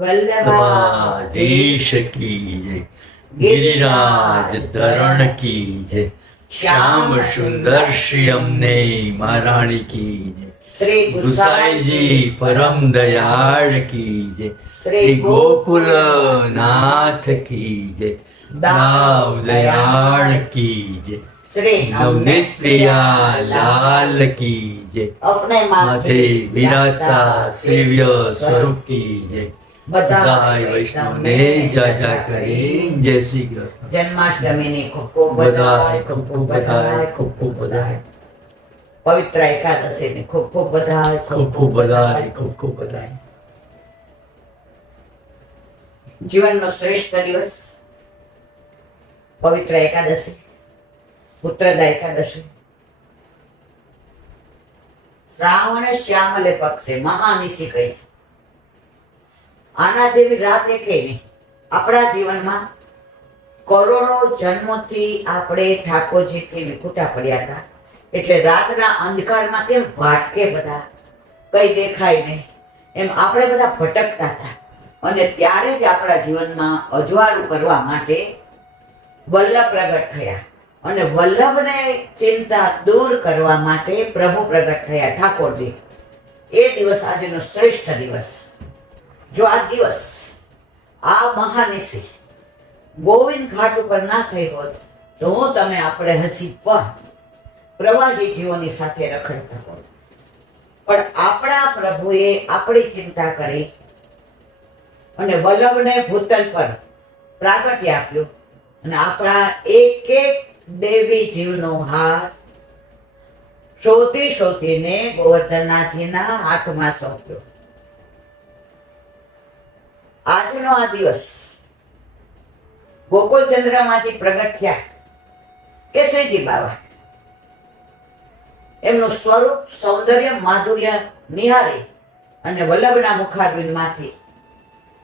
वल्लभाधीश की जय, गिरिराज धरण की जय, श्याम सुंदर श्री अमने महारानी की जय, श्री गुसाई जी परम दयाळ की जय, श्री गोकुल नाथ की जय, दाव दयाळ की जय, श्री नवनीत प्रिया लाल की जय, अपने माथे विराता सेव्य स्वरूप की जय, બધાય વૈષ્ણવને જય જય કરી જય શ્રી કૃષ્ણ. જન્માષ્ટમીની ખૂબ ખૂબ બધાય ખૂબ ખૂબ બધાય ખૂબ ખૂબ બધાય પવિત્ર એકાદશીની ખૂબ ખૂબ બધાય ખૂબ ખૂબ બધાય ખૂબ ખૂબ બધાય. જીવનનો શ્રેષ્ઠ દિવસ પવિત્ર એકાદશી, પુત્રદા એકાદશી, શ્રાવણ શ્યામલે પક્ષે મહાનિશી કહે છે. આના જેવી રાત એકે નહીં. આપણા જીવનમાં કરોડો જન્મોથી આપણે ઠાકોરજીથી વિખૂટા પડ્યા હતા. એટલે રાતના અંધકારમાં કેમ ભાટકે બધા, કઈ દેખાય નહીં, એમ આપણે બધા ભટકતા હતા. અને ત્યારે જ આપણા જીવનમાં અજવાળું કરવા માટે વલ્લભ પ્રગટ થયા. અને વલ્લભને ચિંતા દૂર કરવા માટે પ્રભુ પ્રગટ થયા, ઠાકોરજી. એ દિવસ આજનો શ્રેષ્ઠ દિવસ. જો આ દિવસ, આ મહાનિશી ગોવિંદ ઘાટ ઉપર ના થઈ હોત તો હું તમે આપણે હજી પણ પ્રવાહી જીવોની સાથે રખડતા હોત. પણ આપણા પ્રભુએ આપણી ચિંતા કરી અને વલ્લભને ભૂતલ પર પ્રાગટ્ય આપ્યું અને આપણા એક એક દેવી જીવનો હાથ શોધીને ગોવર્ધનનાથજીના હાથમાં સોંપ્યો. આજનો આ દિવસ ગોકુળ ચંદ્રમાંથી પ્રગટ થયા કે શ્રીજી બાબા એમનું સ્વરૂપ, સૌંદર્ય, માધુર્ય નિહાળી અને વલ્લભના મુખારવિંદમાંથી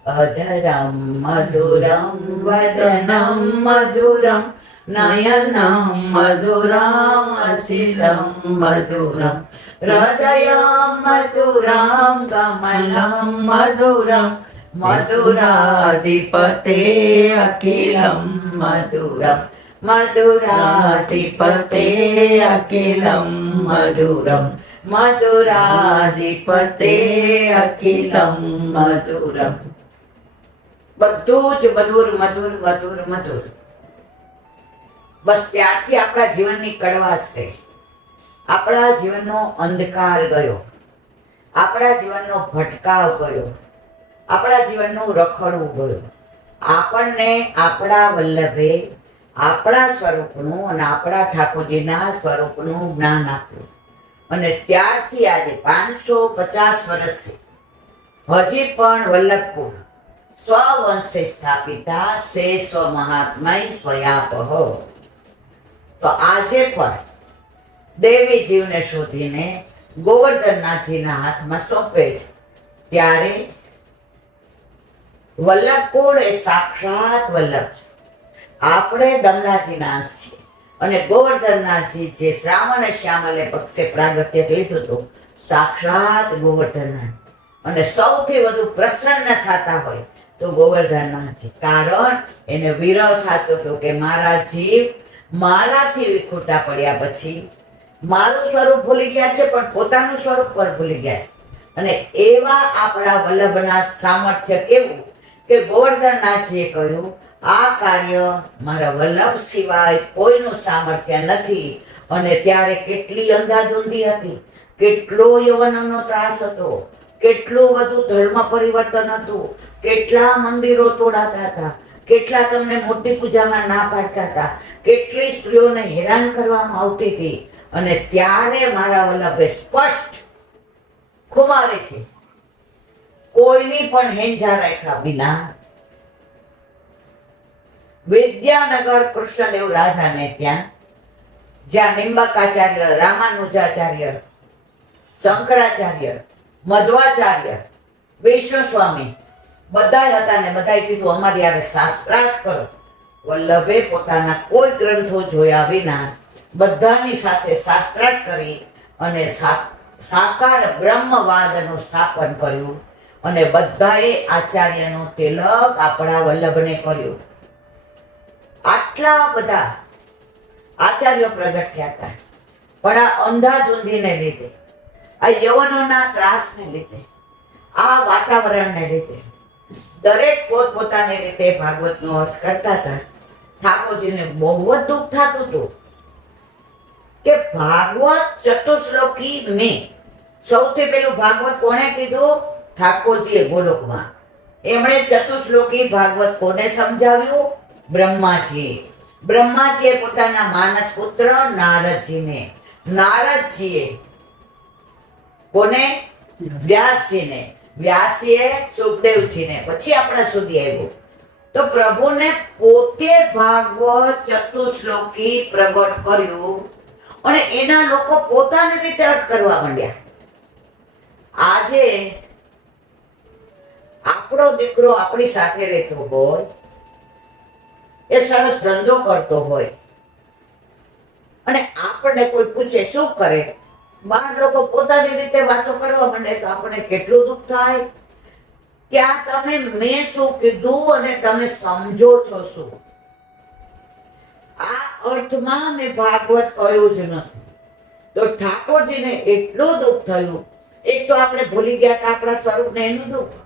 અધરમ મધુરમ વદનમ મધુરમ નયનમ મધુરમ અશિલમ મધુરમ હૃદયમ મધુરમ કમલમ મધુરમ મધુરાધિપતે અખિલમ મધુરમ મધુરાધિપતે અખિલમ મધુરમ મધુરાધિપતે અખિલમ મધુરમ. બધું જ મધુર મધુર મધુર મધુર. બસ ત્યારથી આપણા જીવનની કડવાશ ગઈ, આપણા જીવનનો અંધકાર ગયો, આપણા જીવનનો ભટકાવ ગયો, આપણા જીવનનું રખડવું ગયું. આપણને આપણા વલ્લભે આપણા સ્વરૂપનું અને આપણા ઠાકોરજીના સ્વરૂપનું જ્ઞાન આપ્યું. અને ત્યારથી આજે 550 વર્ષથી હજી પણ વલ્લભકુળ સ્વવંશે સ્થાપિતા સે સ્વ મહાત્મય સ્વયાપહ. તો આજે પણ દેવી જીવને શોધીને ગોવર્ધનનાથજીના હાથમાં સોંપે છે. ત્યારે વલ્લભકુળ એ સાક્ષાત વલ્લભ છે. આપણે દમલાજીના અંશ છીએ અને ગોવર્ધનનાથજી જે શ્રાવણ શ્યામલે પક્ષે પ્રાગટ્ય લીધું હતું, સાક્ષાત ગોવર્ધનનાથ. અને સૌથી વધુ પ્રસન્ન થતા હોય તો ગોવર્ધનનાથજી. કારણ એને વિરહ થતો હતો કે મારા જીવ મારાથી વિખૂટા પડ્યા પછી મારું સ્વરૂપ ભૂલી ગયા છે, પણ પોતાનું સ્વરૂપ પણ ભૂલી ગયા છે. અને એવા આપણા વલ્લભના સામર્થ્ય કેવું કે ગોવર્ધનનાથજીએ કહ્યું, આ કાર્ય મારા વલ્લભ સિવાય કોઈનું સામર્થ્ય નથી. અને ત્યારે કેટલી અંધાધૂંધી હતી, કેટલો યવનનો ત્રાસ હતો, કેટલું બધું ધર્મ પરિવર્તન હતું, કેટલા મંદિરો તોડાતા હતા, કેટલા તમને મૂર્તિ પૂજામાં ના પાડતા હતા, કેટલી સ્ત્રીઓને હેરાન કરવામાં આવતી હતી. અને ત્યારે મારા વલ્લભે સ્પષ્ટ ખુમારીથી કોઈની પણ હેંજા રાખ્યા વિના વિદ્યાનગર કૃષ્ણદેવ રાજાને ત્યાં, જ્યાં નિંબકાચાર્ય, રામાનુજાચાર્ય, શંકરાચાર્ય, મધ્વાચાર્ય, વિષ્ણુ સ્વામી બધા હતા ને બધાએ કીધું અમારી આવે શાસ્ત્રાર્થ કરો. વલ્લભે પોતાના કોઈ ગ્રંથો જોયા વિના બધાની સાથે શાસ્ત્રાર્થ કરી અને સાકાર બ્રહ્મવાદનું સ્થાપન કર્યું. અને બધાએ આચાર્યનો તિલક આપણા વલ્લભને કર્યો. આટલા બધા આચાર્યો પ્રગટ થયા હતા, પણ આ અંધાધૂંધીને લીધે, આ યવનોના ત્રાસને લીધે, આ વાતાવરણને લીધે દરેક પોતપોતાની રીતે ભાગવતનો અર્થ કરતા હતા. ઠાકોરજીને બહુ જ દુઃખ થતું હતું કે ભાગવત ચતુશ્લોકી મેં. સૌથી પેલું ભાગવત કોણે કીધું? ઠાકોરજીએ ગોલોકમાં. એમણે ચતુશ્લોકી ભાગવત કોને સમજાવ્યું? બ્રહ્માજીએ. બ્રહ્માજીએ પોતાના માનસ પુત્ર નારદજીને, નારદજીએ કોને? વ્યાસજીને, વ્યાસજીએ સુખદેવજીને, પછી આપણા સુધી આવ્યું. તો પ્રભુને પોતે ભાગવત ચતુશ્લોકી પ્રગટ કર્યું અને એના લોકો પોતાની રીતે અર્થ કરવા માંડ્યા. આજે આપણો દીકરો આપણી સાથે રહેતો હોય, એ સરસ ધંધો કરતો હોય અને આપણને કોઈ પૂછે શું કરે, બહાર લોકો પોતાની રીતે વાતો કરવા માંડે તો આપણને કેટલું દુઃખ થાય કે આ તમે મેં શું કીધું અને તમે સમજો છો શું? આ અર્થમાં મેં ભાગવત કહ્યું જ નથી. તો ઠાકોરજીને એટલું દુઃખ થયું. એક તો આપણે ભૂલી ગયા હતા આપણા સ્વરૂપને, એનું દુઃખ.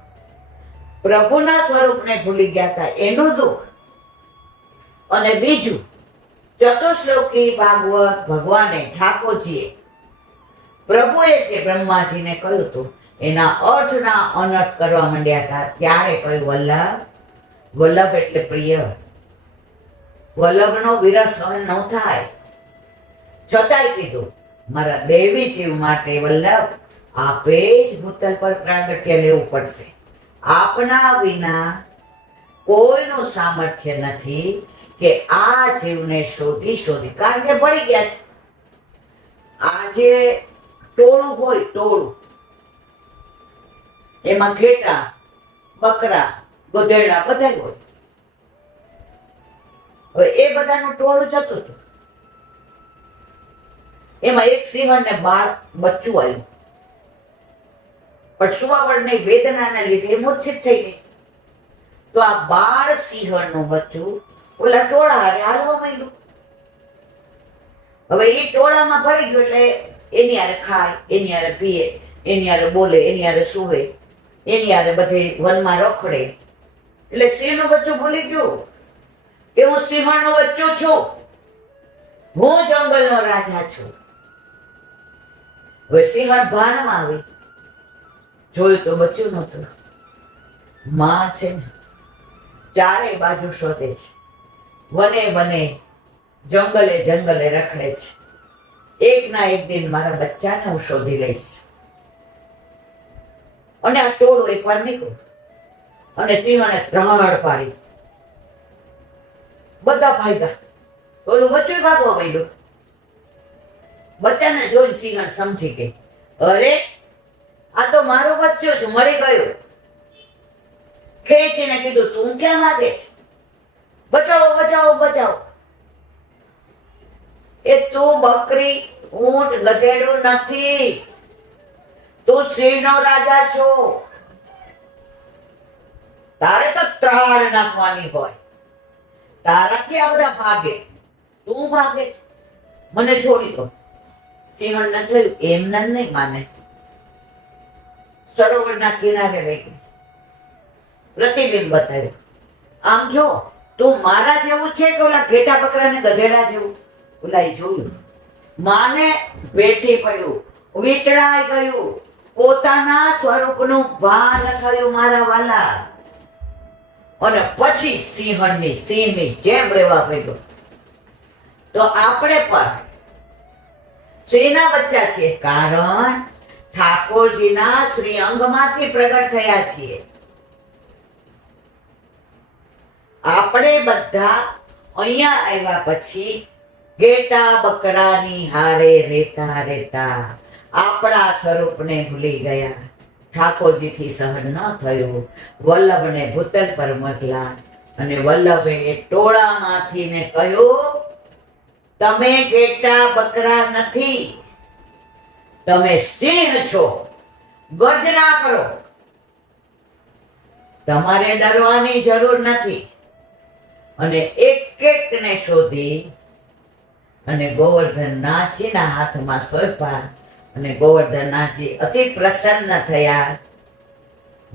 પ્રભુના સ્વરૂપને ભૂલી ગયા હતા, એનું દુઃખ. અને બીજું, ચતુશ્લોકી ભાગવત ભગવાને ઠાકોરજીએ પ્રભુએ જે બ્રહ્માજીને કહ્યું હતું એના અર્થના અનર્થ કરવા માંડ્યા હતા. ત્યારે કહ્યું વલ્લભ. વલ્લભ એટલે પ્રિય. વલ્લભનો વિરહ સહન ન થાય, છતાંય કીધું મારા દેવી જીવ માટે વલ્લભ આપે જ ભૂતલ પર પ્રાગટ્ય લેવું પડશે. આપના વિના કોઈનું સામર્થ્ય નથી કે આ જીવને શોધી, કારણ કે પડી ગયા છે. આજે ટોળું હોય, ટોળું, એમાં ઘેટા, બકરા, ગધેડા બધા હોય. હવે એ બધાનું ટોળું જતું હતું. એમાં એક સિંહણને બાળ બચ્ચું આવ્યું, પણ સુવાવડની વેદનાને લીધે મૂર્છિત થઈ ગઈ. તો આ બાળ સિંહણનું બચ્ચું ઓલા ટોળા હારે હાલવા માંડ્યું. હવે એ ટોળામાં ભળી ગયું એટલે એની હારે ખાય, એની હારે પીએ, એની હારે બોલે, એની હારે સૂવે, એની હારે બધે વનમાં રખડે. એટલે સિંહનું બચ્ચું ભૂલી ગયું કે હું સિંહણનું બચ્ચું છું, હું જંગલનો રાજા છું. હવે સિંહણ ભાનમાં આવી, જોયું તો બચ્ચું નહોતું. માં છે ને ચારે બાજુ શોધે છે, વને વને, જંગલે જંગલે રખડે છે. એક ના એક દિન મારા બચ્ચાને હું શોધી લઈશ. અને આ ટોળું એકવાર નીકળ્યું અને સિંહણે ત્રાણ પાડી. બધા ભાગ્યા, ઓલું બચ્ચું ભાગવા માંડ્યું. બચ્ચાને જોઈને સિંહણ સમજી ગઈ, અરે આ તો મારું બચ્ચું જ મરી ગયું. ખેંચીને કીધું તું ક્યાં ભાગે છે? બચાવો બચાવો બચાવો. એ તું બકરી, ઊંટ, ગધેડું નથી, તું સિંહનો રાજા છો. તારે તો ત્રાણ નાખવાની હોય, તારાથી આ બધા ભાગે, તું ભાગે છે. મને છોડી દો. સિંહણને થયું એમને નહીં માને. સરોવરના કિનારે લઈ ગઈ, પ્રતિબિંબ બતાવ્યું. આમ જો તું મારા જેવું છે કે ઓલા ઘેટા બકરા ને ગધેડા જેવું? ઓલા જોયું, માને બેઠી પડ્યું, વીટળાઈ ગયું, પોતાના સ્વરૂપનું ભાન થયું મારા વાલા. અને પછી સિંહની જેમ રહેવા પડ્યો. તો આપણે પણ સિંહના બચ્ચા છીએ, કારણ ઠાકોરજીના શ્રી અંગમાંથી પ્રગટ થયા છીએ. આપણે બધા અહીંયા આવ્યા પછી ઘેટા બકરાની હારે રહેતા રહેતા આપણા સ્વરૂપને ભૂલી ગયા. ઠાકોરજીથી સહન ન થયું, વલ્લભને ભૂતલ પર મોકલા અને વલ્લભે એ ટોળામાંથી ને કહ્યું, તમે ઘેટા બકરા નથી, તમે સિંહ છો. ગર્જના કરો, તમારે ડરવાની જરૂર નથી. અને એક એકને શોધી અને ગોવર્ધનનાથજીના હાથમાં સોંપ્યા અને ગોવર્ધનનાથજી અતિ પ્રસન્ન થયા.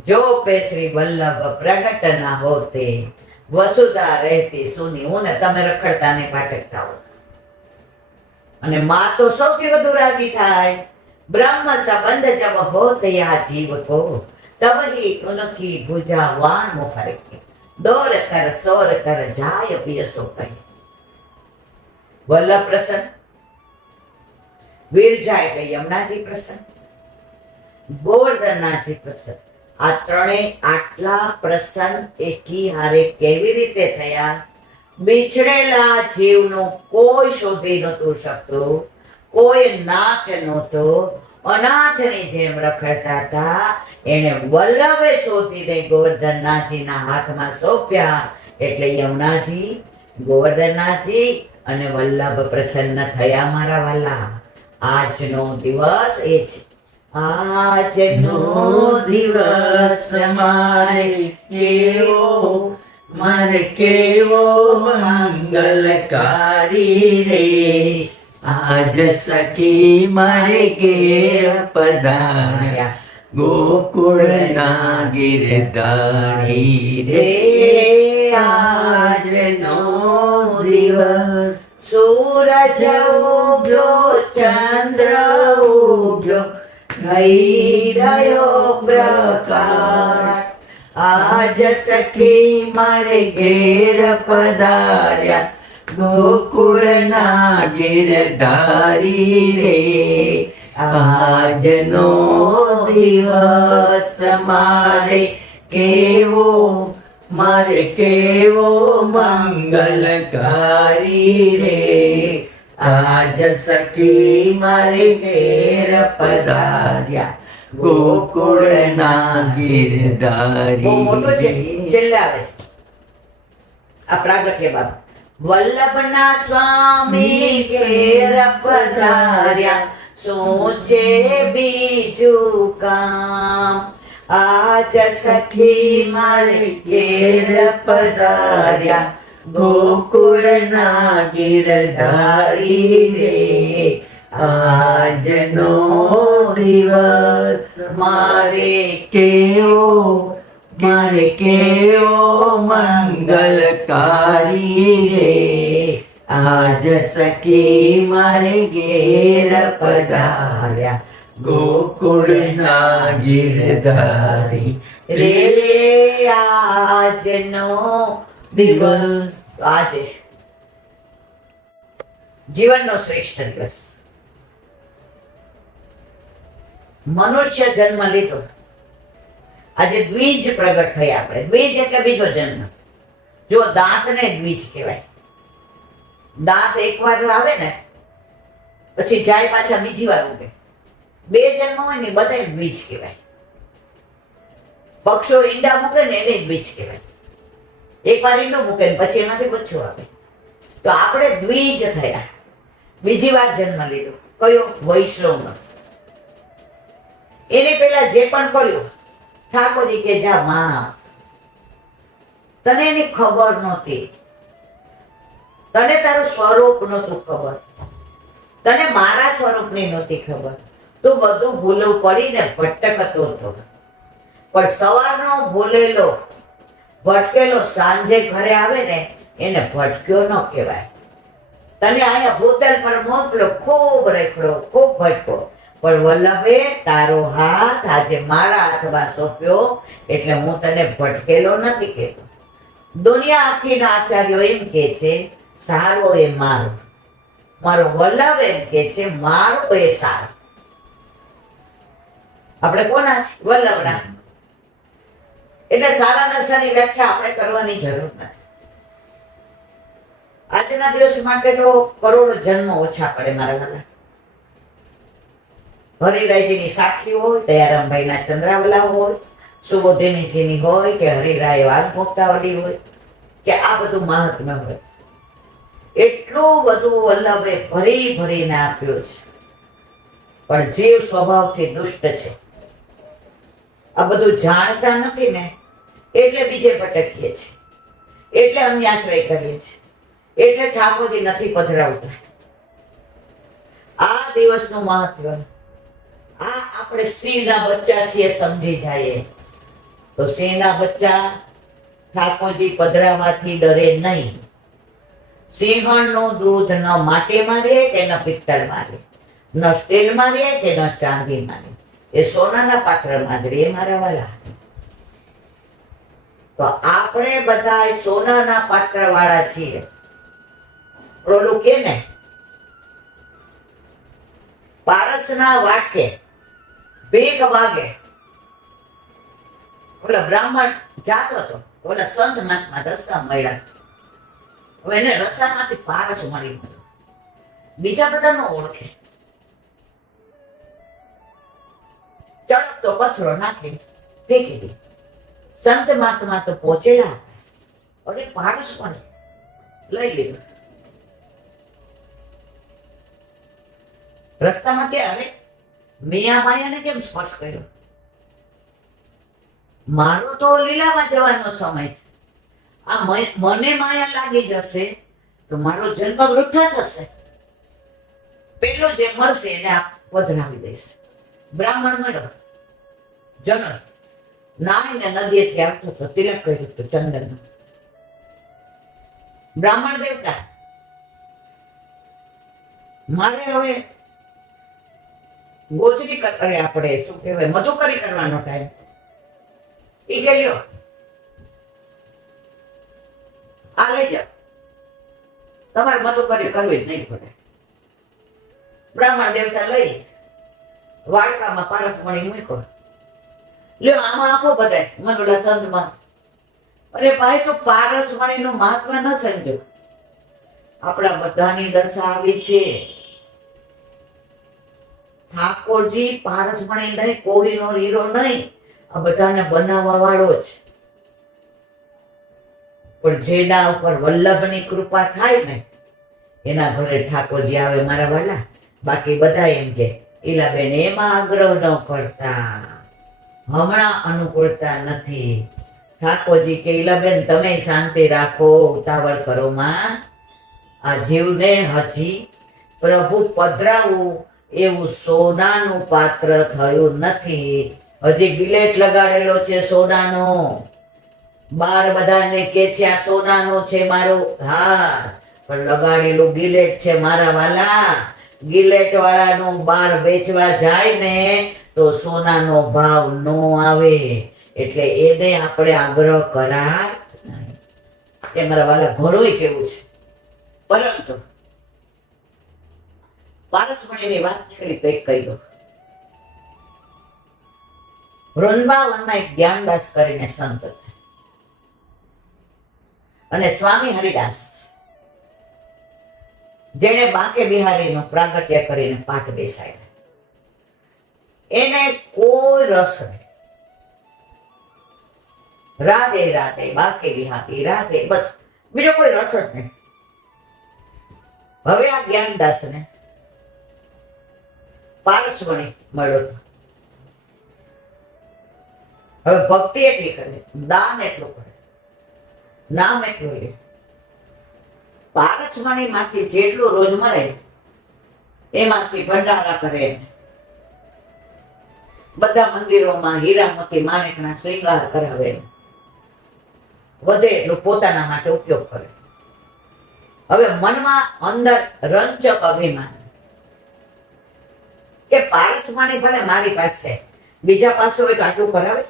જો પે શ્રી વલ્લભ પ્રગટ ના હોતે વસુધા રહેતી સુની. હું ને તમે રખડતા ને ભટકતા હો. અને માં તો સૌથી વધુ રાજી થાય. બ્રહ્મ સંબંધ જબ હોત યા જીવ કો તબ ही उनकी भुजा वान मुफरके दौर कर सोर कर जाय पियसो कही. वल्लभ प्रसन्न, વીરજા એટલે યમુનાજી પ્રસન્ન, ગોવર્ધનનાથજી પ્રસન્ન. આ ત્રણેય આટલા પ્રસન્ન એકી હારે કેવી રીતે થયા? બિછડેલા જીવનું કોઈ શોધી નહોતું શકતું, કોઈ નાથ નહોતો, અનાથની જેમ રખડતા હતા. એને વલ્લભે શોધીને ગોવર્ધનનાથજીના હાથમાં સોંપ્યા. એટલે યમુનાજી, ગોવર્ધનનાથજી અને વલ્લભ પ્રસન્ન થયા. મારા વાલા, આજનો દિવસ એ છે. આજનો દિવસ મારે કેવો મંગલકારી રે. આજ સખી મારે ઘેર પધાર્યા ગોકુળના ગિરધારી રે. આજનો દિવસ સૂરજ ઉગ્યો, ચંદ્ર ઉગ્યો, થઈ રહ્યો પ્રકાશ. આજ સખી મારે ઘેર પધાર્યા ગોકુળના ગિરધારી રે. આજનો દિવસ મારે કેવો મંગલકારી રે. આજ સખી મારે ઘેર પધાર્યા ગોકુળના ગિરધારી. બહુ મોટો છે, છેલ્લે આવે છે આ પ્રાગટ્ય બાબત. વલ્લભના સ્વામી ઘેર પધાર્યા, શું છે બીજું કામ? આજ સખી મારે ઘેર પધાર્યા ગોકુળના ગિરધારી રે. આજનો દિવસ મારે કેવો મંગલકારી રે. આજ સખી મારે ઘેર પધાર્યા ગોકુળના ગિરધારી રે. આજનો દિવસ આજે જીવનનો શ્રેષ્ઠ દિવસ. મનુષ્ય જન્મ લીધો, આજે દ્વિજ પ્રગટ થયા. આપણે દ્વિજ એટલે બીજો જન્મ. જો દાંતને દ્વિજ કહેવાય. દાંત એકવાર આવે ને પછી જાય પાછા બીજી વાર ઉગે. બે જન્મ હોય ને બધા દ્વિજ કહેવાય. પક્ષો ઈંડા મૂકે ને એને દ્વિજ કહેવાય. એકવાર ઈંડો મૂકે ને પછી એમાંથી બચ્ચું આવે. તો આપણે દ્વિજ થયા, બીજી વાર જન્મ લીધો. કયો? વૈષ્ણવનો. એને પેલા જે પણ કર્યું, ઠાકોરજી કે જા માં, તને એની ખબર નહોતી, તને તારું સ્વરૂપ નહોતું ખબર, તને મારા સ્વરૂપની નહોતી ખબર. તો બધું ભૂલું પડીને ભટકતો હતો. પણ સવારનો ભૂલેલો ભટકેલો સાંજે ઘરે આવે ને એને ભટક્યો ન કહેવાય. તને અહીંયા ભૂતલ પર મોકલો, ખૂબ રખડો, ખૂબ ભટકો, પણ વલ્લભે તારો હાથ આજે મારા હાથમાં સોંપ્યો એટલે હું તને ભટકેલો નથી કહેતો. દુનિયા આખીના આચાર્યો એમ કે છે સારો એ મારો, મારો વલ્લભ એમ કે છે મારો એ સારો. આપણે કોના છે? વલ્લભના. એટલે સારા નશાની વ્યાખ્યા આપણે કરવાની જરૂર નથી. આજના દિવસ માટે તો કરોડો જન્મ ઓછા પડે મારા વાલા. હરિરાયજીની સાખી હોય, દયારામભાઈના ચંદ્રાવલા હોય, સુબોધિનીજીની હોય કે હરિરાય વાઘમુક્તાવલી હોય કે આ બધું મહાત્મ્ય હોય. એટલું બધું વલ્લભે ભરી ભરીને આપ્યું છે. પણ જીવ સ્વભાવથી દુષ્ટ છે. આ બધું જાણતા નથી ને એટલે બીજે ભટકીએ છીએ, એટલે અન્યાશ્રય કરીએ છીએ, એટલે ઠાકોરજી નથી પધરાવતા. આ દિવસનું મહત્વ આ આપણે સિંહના બચ્ચા છીએ સમજી જાય તો સિંહના બચ્ચા ઠાકોરજી પધરાવાથી ડરે નહીં. સિંહણનું દૂધ ન માટીમાં રહે કે ન પિત્તળમાં રહે, ન સ્ટીલમાં રહે કે ન ચાંદીમાં રહે, એ સોનાના પાત્રમાં જ રહે મારા વાલા. તો આપણે બધા સોનાના પાત્ર વાળા છીએ. ઓલું કે ને પારસના વાટકે ભીખ માગે, ઓલા બ્રાહ્મણ જાતો હતો, ઓલા સંત મહાત્મા રસ્તા મળ્યા, હવે એને રસ્તામાંથી પારસ મળી ગયો, બીજા બધા નો ઓળખે, ચડકતો પથ્થરો નાખી ફેંકી દે. સંત મહાત્મા તો પહોંચેલા હતા, અરે પારસ મળે, લઈ લીધું. રસ્તામાં કે અરે મિયા માયાને કેમ સ્પર્શ કર્યો? મારો તો લીલામાં જવાનો સમય છે, આ મને માયા લાગી જશે તો મારો જન્મ વૃથા થશે. પેલો જે મળશે એને આ પધરાવી દઈશ. બ્રાહ્મણ મળ્યો, જનક નાઈને નદીએથી આવતો તો તિલક કર્યું હતું ચંદન. બ્રાહ્મણ દેવતા મારે હવે ગોચરી કરે, આપણે શું કહેવાય મધુકરી કરવાનો ટાઈમ. એ કે લ્યો આ લઈ જાઓ, તમારે મધુકરી કરવી જ નહીં પડે. બ્રાહ્મણ દેવતા લઈ વાડકામાં પારસમણી મૂક્યો. લ્યો આમાં આપો બધાય મનોલા સંતમાં. અરે ભાઈ તો પારસમણીનું મહાત્મા ન સમજો, આપણા બધાની દશા આવી છે. ઠાકોરજી પારસમણી નહીં, કોઈનો હીરો નહીં, આ બધાને બનાવવા વાળો જ. પણ જેના ઉપર વલ્લભની કૃપા થાય ને એના ઘરે ઠાકોરજી આવે મારા વાલા. બાકી બધા એમ કે ઈલાબેન એમાં આગ્રહ ન કરતા, હમણાં અનુકૂળતા નથી. ઠાકોરજી કે ઈલાબેન તમે શાંતિ રાખો, ઉતાવળ કરો માં. આ જીવને હજી પ્રભુ પધરાવું એવું સોનાનું પાત્ર થયું નથી. હજી ગિલેટ લગાડેલો છે સોનાનો. બાર બધાને કે છે આ સોનાનો છે મારો હાર, પણ લગાડેલું ગિલેટ છે મારા વાલા. ગિલેટ વાળાનું બાર વેચવા જાય ને તો સોનાનો ભાવ નો આવે, એટલે એને આપણે આગ્રહ કરાય નહીં. એ મારા વાલા ઘણું કેવું છે. પરંતુ પારસમણીની વાત નીકળી તો એક કહી દો. વૃંદાવનમાં એક જ્ઞાનદાસ કરીને સંત હતા અને સ્વામી હરિદાસ જેને બાંકે બિહારીનું પ્રાગટ્ય કરીને પાઠ બેસાડ્યા. એને કોઈ રસ નહીં. રાધે રાધે બાંકે બિહારી રાધે, બસ બીજો કોઈ રસ જ નહીં. હવે આ જ્ઞાનદાસને પારસમણી મળ્યો હતો. હવે ભક્તિ એટલી કરે, દાન એટલું કરે, નામ એટલું લે. પારસમણી માંથી જેટલું રોજ મળે એમાંથી ભંડારા કરે. બધા મંદિરોમાં હીરા મોતી માણેકના શ્રીંગાર કરાવે, વધે એટલું પોતાના માટે ઉપયોગ કરે. હવે મનમાં અંદર રંચક અભિમાન કે પારસમણી ભલે મારી પાસે છે, બીજા પાસે હોય તો આટલું કરાવે.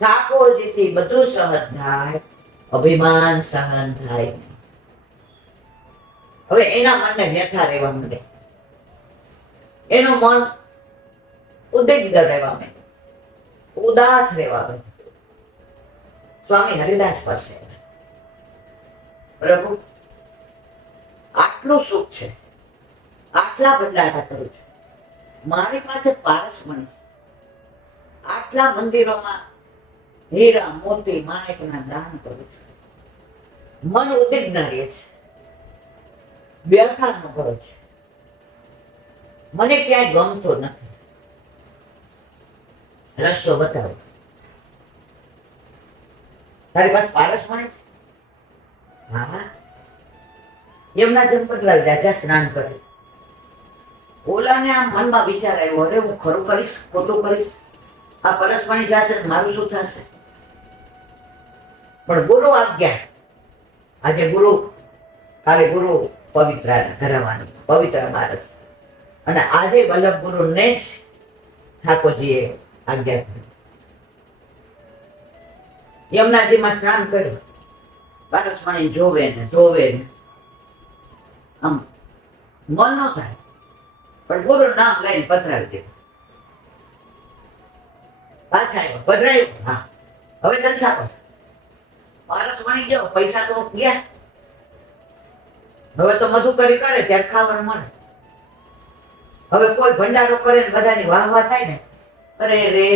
ઠાકોરજીથી બધું સહન થાય, અભિમાન સહન થાય. હવે એના મનને વ્યથા રહેવા માંડે, એનું મન ઉદ્વિગ્ન રહેવા માંડે, ઉદાસ રહેવા માંડે. સ્વામી હરિદાસ પાસે, પ્રભુ આટલું સુખ છે, આટલા ભંડારા કરું છું, મારી પાસે પારસમણી, આટલા મંદિરોમાં હીરા મોતી માણેકના દાન કરું છું, મન ઉદ્વિગ્ન રહે છે, વ્યથા અનુભવે છે, મને ક્યાંય ગમતો નથી. રસ્તો બતાવો. તારી પાસે પારસમણી છે? હા. યમુના જનપદલાલ રાજા સ્નાન કરે. ઓલાને આમ મનમાં વિચાર આવ્યો, અરે હું ખરું કરીશ ખોટું કરીશ, આ પરસમણી જશે ને મારું શું થશે? પણ ગુરુ આજ્ઞા, આજે ગુરુ, કાલે ગુરુ પવિત્ર ધરાવવાનું, પવિત્ર બારસ, અને આજે વલ્લભ ગુરુને જ ઠાકોરજીએ આજ્ઞા કરી. યમુનાજીમાં સ્નાન કર્યું. પારસમણી જોવે ને આમ મન ન થાય, પણ ગુરુ નામ લઈને પધરાવી દીધું. પાછા આવ્યો, પધરાયું. હા, હવે જલસા કર. પારસમણી ગયો, પૈસા તો ગયા. હવે તો મધુકરી કરે ત્યારે ખાવાનું મળે. હવે કોઈ ભંડારો કરે ને બધાની વાહવા થાય ને, અરે રે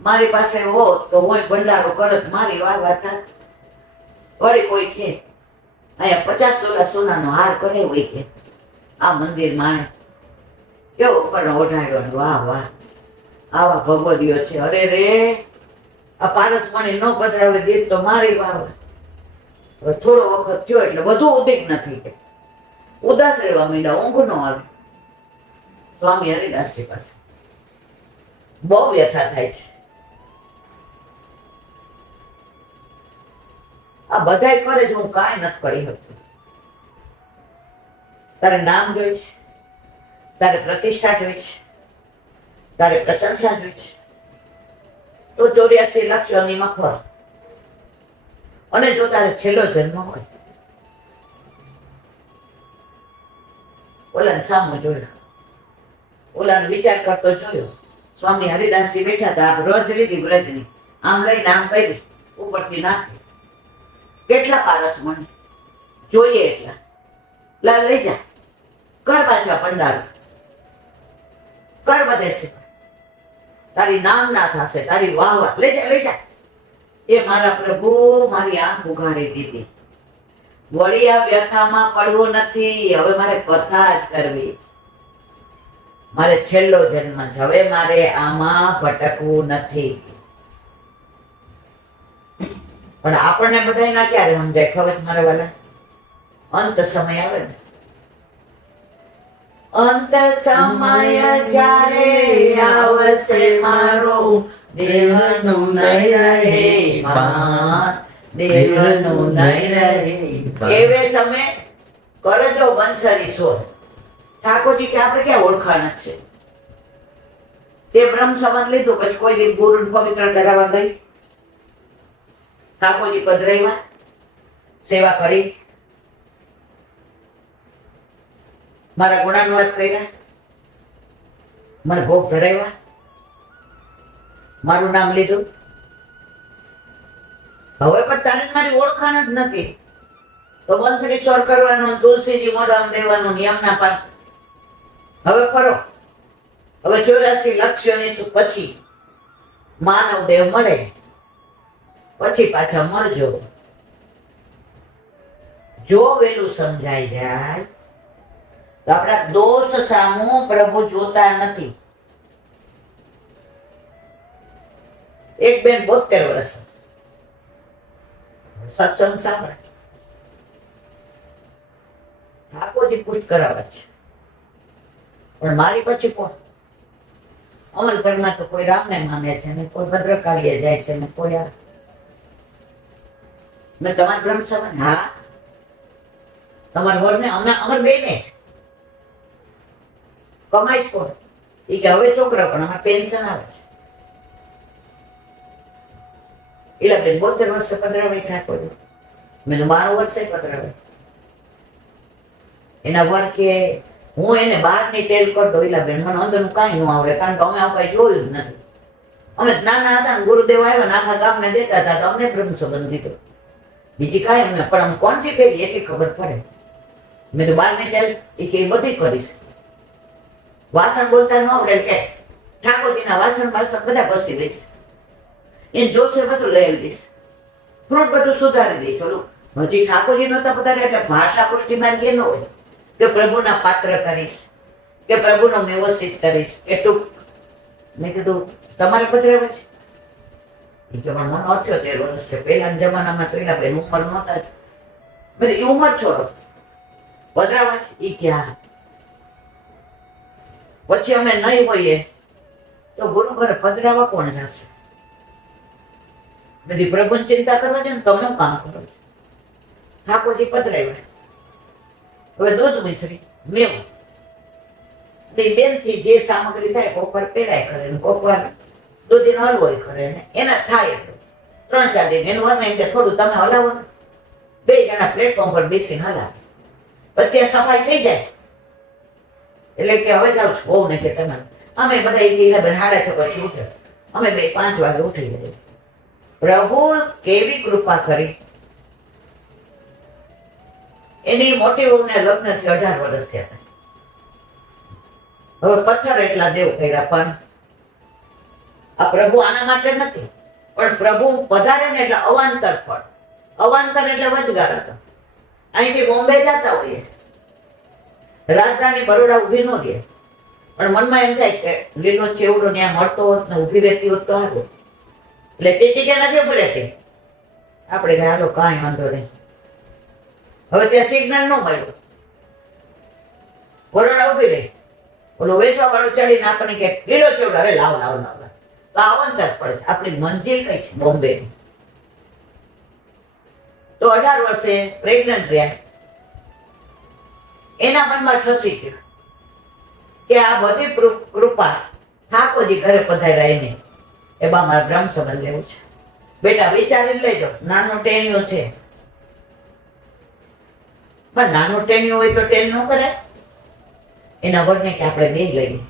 મારી પાસે હોત તો હોય ભંડારો કરત, મારી વાહવા થાય. વળી કોઈ કે અહીંયા 50 તોલા સોનાનો હાર કરે, હોય કે આ મંદિર માણે કેવો પણ ઓઢાડ્યો, વાહ વાહ આવા ભગવદીઓ છે. અરે રે આ પારસમણી ન પધરાવે દે તો મારી વાહ. હવે થોડો વખત થયો એટલે બધું ઉદ્વિગ્ન થઈ ગયું, ઉદાસ રહેવા માંડ્યા, ઊંઘ ન આવે. સ્વામી હરિદાસજી પાસે બહુ વ્યથા થાય છે. આ બધાય કરે છે, હું કાંઈ નથી કરી શકતો. તારે નામ જોઈ છે, તારે પ્રતિષ્ઠા જોઈ છે, તારે પ્રશંસા જોઈ છે, તો 84 લાખ યોનીમાં ફર. અને જો તારે છેલ્લો જન્મ હોય, ઓલાને સામો જોયો, ઓલાનો વિચાર કરતો જોયો. સ્વામી હરિદાસજી બેઠા હતા, રજ લીધી વ્રજની, આમ લઈને આમ કરી, ઉપરથી નાખી. કેટલા પારસમણી જોઈએ એટલા, લા લઈ જા, કર પાછા ભંડારો, કર બધે છે, તારી નામ ના થશે, તારી વાહ વાહ, લઈ જા લઈ જા. એ મારા પ્રભુ મારી આંખ ઉઘાડી દીધી. વળી આ વ્યથામાં પડવું નથી, હવે મારે કથા જ કરવી છે. મારે છેલ્લો જન્મ છે, હવે મારે આમાં ભટકવું નથી. પણ આપણને બધાય ના ક્યારે સમજાય ખબર છે મારા વાલા? અંત સમય આવે ને, અંત સમય જ્યારે આવશે મારો, દેહનું નહીં રહે ભાન, દેહનું નહીં રહે. એવે સમય કરજો બંસરી સોર. ઠાકોરજી કે આપણે ક્યાં ઓળખાણ જ છે? તે બ્રહ્મ સંબંધ લીધું, પછી કોઈ ગુરુ પવિત્ર ધરાવવા ગઈ, ઠાકોરજી પધરાવ્યા, સેવા કરી, મારા ગુણાનુવાદ કર્યા, મને ભોગ ધરાવ્યા, મારું નામ લીધું. હવે પણ તારે મારી ઓળખાણ જ નથી, તો બંસરી સોર કરવાનું, તુલસીજી મોઢામ દેવાનું, યમના પાન. હવે કરો. હવે 84 લાખ યોની પછી માનવ દેહ મળે, પછી પાછા મળજો. જો વેલું સમજાઈ જાય તો આપણા દોષ સામું પ્રભુ જોતા નથી. એક બેન 72 વર્ષ સત્સંગ સાંભળે, ઠાકોરજી પુષ્ટ કરાવે છે, પણ મારી પછી કોણ? અમલકરમાં તો કોઈ રામને માને છે ને કોઈ ભદ્રકાળીએ જાય છે ને કોઈ આ. મેં તમારા બ્રહ્મ સમાજ, હા તમારા વરને અમાર બેને છે, કમાઈ જ કોણ? એ કે હવે છોકરા પણ અમારે પેન્શન આવે છે. એલા બેન 72 વર્ષે પધરાવાય ઠાકોરજી. મેં તો 12 વર્ષે પધરાવાય. એના વર કે હું એને બહારની ટેલ કરતો, એલા બેન મને અંદરનું કાંઈ ન આવડે, કારણ કે અમે આવું કઈ જોયું જ નથી. અમે નાના હતા ને ગુરુદેવ આવ્યા ને આખા ગામને દેતા હતા, તો અમને બ્રહ્મ સંબંધ દીધો, બીજી કાંઈ અમને. પણ આમ કોણથી ભેગી એટલી ખબર પડે. મેં તો બહારની ટેલ એ કે બધી કરીશ. વાસણ બોલતા ન આવડે કે ઠાકોરજીના વાસણ બધા ઘસી દઈશ, એને જોશે બધું લઈ આવી દઈશ, ફ્રૂટ બધું સુધારી દઈશ. ઓલું હજી ઠાકોરજી નહોતા પધારે એટલે ભાષા પુષ્ટિમાન કે ન હોય કે પ્રભુના પાત્ર કરીશ, કે પ્રભુનો વ્યવસ્થિત કરીશ, એટલું. મેં કીધું તમારે પધરાવે છે, એ કે પણ મને 78 વર્ષ છે. પહેલાના જમાનામાં તો એના બેન ઉંમર નહોતા જ. મેં કીધું, "એ ઉંમર છોડો, પધરાવા છે?" એ કે હા. પછી અમે નહીં હોઈએ તો ગુરુ ઘરે પધરાવા કોણ જશે? બધી પ્રભુની ચિંતા કરવા છે ને તમે શું કામ કરો છો? ઠાકોરજી પધરાવ્યા. હવે દૂધ મિશ્રી મેવું તે બેનથી જે સામગ્રી થાય કોકવાર પેરાય કરે ને કોકવાર દૂધીનો હલવો કરે ને એના થાય એટલું 3-4 દિન એનું વર એમ કે થોડું તમે હલાવો ને. 2 જણા પ્લેટફોર્મ પર બેસીને હલાવે. પછી ત્યાં સફાઈ થઈ જાય એટલે કે હવે જાઉં છું બહુ ને કે તમે અમે બધા એક હાડા 6 પછી ઉઠે. અમે 5 વાગે ઉઠી જઈએ. પ્રભુ કેવી કૃપા કરી. એની મોટી વહુને લગ્ન થી 18 વર્ષ થયા હતા. હવે પથ્થર એટલા દેવ કર્યા પણ આ પ્રભુ આના માટે નથી. પણ પ્રભુ પધારે ને એટલે અવાંતર ફળ. અવાંતર એટલે વચગાર હતો. અહીંથી બોમ્બે જતા હોઈએ રાજધાની બરોડા ઊભી ન રહે પણ મનમાં એમ થાય કે લીલો ચેવડો ત્યાં મળતો હોત ને ઊભી રહેતી હોત તો સારું. એટલે તે ટીકા નથી ઊભી રહેતી. આપણે કે હાલો કાંઈ વાંધો નહીં. હવે ત્યાં સિગ્નલ ન મળ્યું. બરોડા ઊભી રહી. ઓલો વેચવા વાળો ચડીને આપણને કે લીલો ચેવડો, અરે લાવ લાવ લાવ. તો અવાંતર પડે છે. આપણી મંજિલ કઈ છે? બોમ્બે. તો 18 વર્ષે પ્રેગ્નન્ટ રહ્યા. એના મનમાં ઠસી ગયું કે આ બધી કૃપા ઠાકોરજી ઘરે પધાર્યા એને એ બા મારે બ્રહ્મ સંબંધ લેવું છે. બેટા વિચારીને લેજો, નાનો ટેણીઓ છે. પણ નાનો ટેણીઓ હોય તો ટેન ન કરાય. એના વરને કે આપણે 2 લઈએ.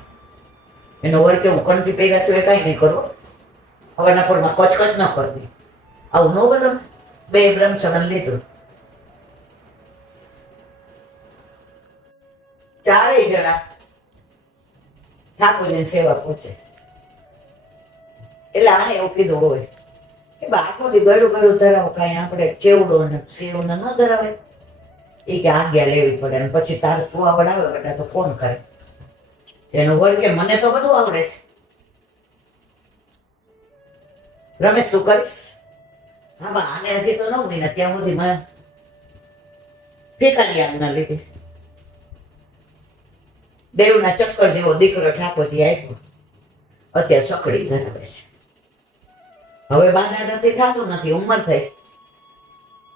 એનો વર કે હું કંઠી પહેર્યા સિવાય કઈ નહીં કરવો. હવાના પોરમાં કચકચ ન કરવી. આવું ન બોલો. 2 બ્રહ્મ સંબંધ લીધું. 4 જણા ઠાકોરજીની સેવા પૂછે. એટલે આને એવું કીધું હોય કે આખો દી ગળું ગળું ધરાવો, કાંઈ આપણે ચેવડો ને સેવને ન ધરાવે. એ કે આજ્ઞા લેવી પડે ને પછી તારે સુવાવડ આવે એટલે તો ફોન કરે. એનો વર કે મને તો બધું આવડે છે. રમેશ તું કરીશ? હા બા આને હજી તો 9 મહિના ત્યાં સુધી મને ફેંકાની આજ્ઞા લીધી. દેવના ચક્કર જેવો દીકરો ઠાકોરજી આપ્યો. અત્યારે સકડી ધરાવે છે. હવે બા દાદાથી થતું નથી, ઉંમર થઈ.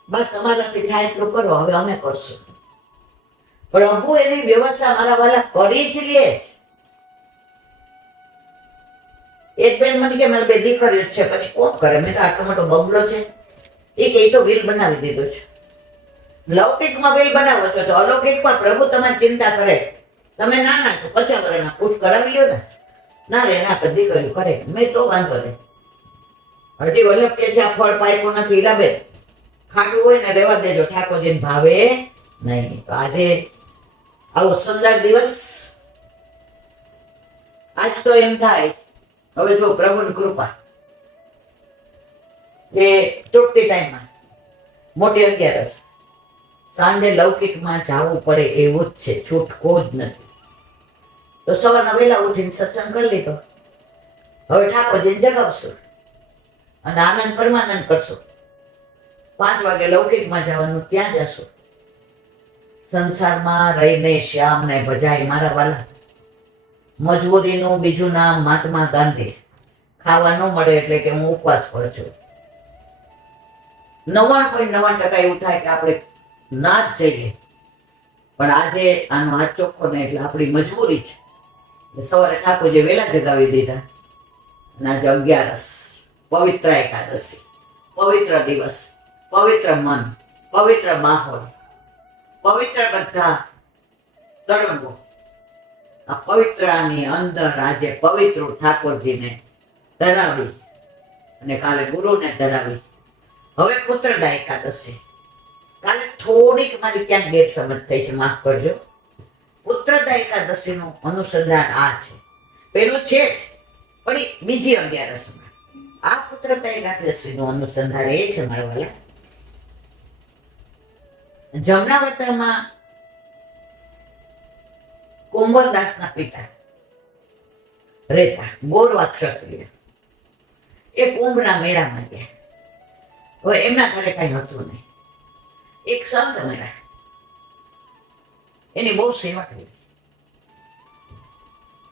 બા તમારાથી થાય એટલું કરો, હવે અમે કરશું. પ્રભુ એની વ્યવસ્થા મારા વાલા કરી જ લે છે. એક બેન મને કે મારે 2 દીકરીઓ છે પછી કોણ કરે? મેં તો આટલો મોટો બંગલો છે. એ કે એ તો વિલ બનાવી દીધો છે. લૌકિકમાં વિલ બનાવો છો તો અલૌકિકમાં પ્રભુ તમારી ચિંતા કરે. તમે નાના છો 50 વર્ષના પુશ કરાવી લ્યો ને. ના રે ના પણ દીકરીઓ કરે. મેં તો વાંધો નહીં. હજી વલ્લભ કે છે આ ફળ પાક્યું નથી. હીરાબેન ખાટું હોય ને રહેવા દેજો, ઠાકોરજીને ભાવે નહીં. તો આજે આવો સુંદર દિવસ. આજ તો એમ થાય હવે જો પ્રભુની કૃપા એ તૂટતી ટાઈમમાં મોટી 11 સાંજે લૌકિકમાં જવું પડે એવું જ છે, છૂટકો જ નથી. તો સવારના વહેલા ઉઠીને સત્સંગ કરી લીધો. હવે ઠાકોરજીને જગાવશું અને આનંદ પરમાનંદ કરશું. 5 વાગે લૌકિકમાં જવાનું, ત્યાં જશું. સંસારમાં રહીને શ્યામને ભજાય મારા વાલા. મજબૂરીનું બીજું નામ મહાત્મા ગાંધી. ખાવા ન મળે એટલે કે હું ઉપવાસ પર છું. 99.9% એવું થાય કે આપણે ના જ જઈએ. પણ આજે આનો હાથ ચોખ્ખો ને એટલે આપણી મજબૂરી છે. સવારે ઠાકોરજી વહેલા જગાવી દીધા. અને આજે 11 પવિત્ર એકાદશી, પવિત્ર દિવસ, પવિત્ર મન, પવિત્ર માહોલ, પવિત્ર બધા તરંગો. આ પવિત્રની અંદર આજે પવિત્ર ઠાકોરજીને ધરાવી અને કાલે ગુરુને ધરાવી. હવે પુત્રદા એકાદશી. કાલે થોડીક મારી ક્યાંક ગેરસમજ થઈ છે, માફ કરજો. પુત્રદા એકાદશીનું અનુસંધાન આ છે. પેલું છે જ પણ એ બીજી 11માં. આ પુત્રદા એકાદશીનું અનુસંધાન એ છે મારા વાલા. જમનાવતામાં કોમલદાસના પિતા રહેતા ગોરવા ક્ષત્રિય. એ કુંભના મેળામાં ગયા. હવે એમના ઘરે કઈ હતું નહીં. એક સંત મળ્યા, એની બહુ સેવા કરી.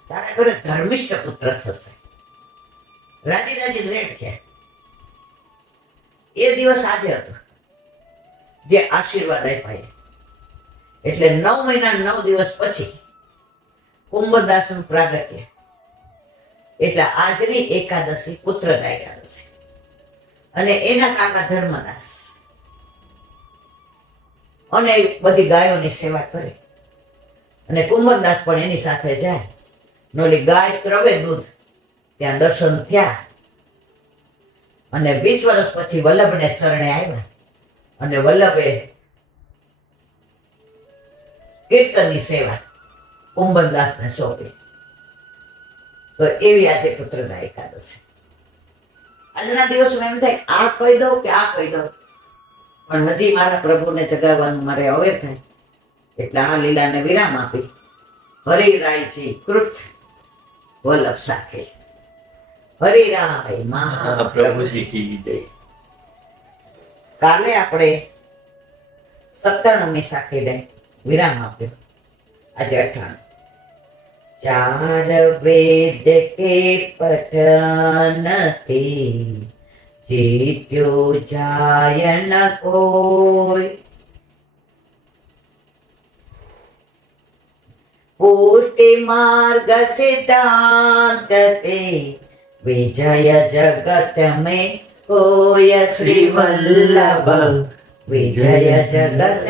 તારા ઘરે ધર્મિષ્ઠ પુત્ર થશે. રાજી રાજી રેડ થયા. એ દિવસ આજે હતો જે આશીર્વાદ આપ્યા એ. એટલે 9 મહિના 9 દિવસ પછી કુંભદાસનું પ્રાગટ્ય. એટલે આજની એકાદશી પુત્રદા એકાદશી. અને એના કાકા ધર્મદાસ અને બધી ગાયોની સેવા કરી. અને કુંભદાસ પણ એની સાથે જાય. નોલી ગાય સ્રવે દૂધ ત્યાં દર્શન થયા. અને 20 વર્ષ પછી વલ્લભને શરણે આવ્યા. અને વલ્લભે કીર્તનની સેવા કુંભદાસને સોંપી. તો એવી આજે પુત્રદા એકાદશી. આજના દિવસમાં એમ થાય આ કહી દઉં કે આ કહી દઉં, પણ હજી મારા પ્રભુને જગાવવાનું મારે અવેર થાય. એટલે આ લીલાને વિરામ આપી હરિરાયજી કૃત વલ્લભ સાખી. હરિરાય મહાપ્રભુજી કી જય. કાલે આપણે 97મી સાખીને વિરામ આપ્યો. આજે 98. ચાર વેદ કે પઠનથી જીત્યો જાય ન કોઈ. પુષ્ટિ માર્ગ સિદ્ધાંત તે વિજય જગત में હોય. શ્રી વલ્લભ વિજય જગત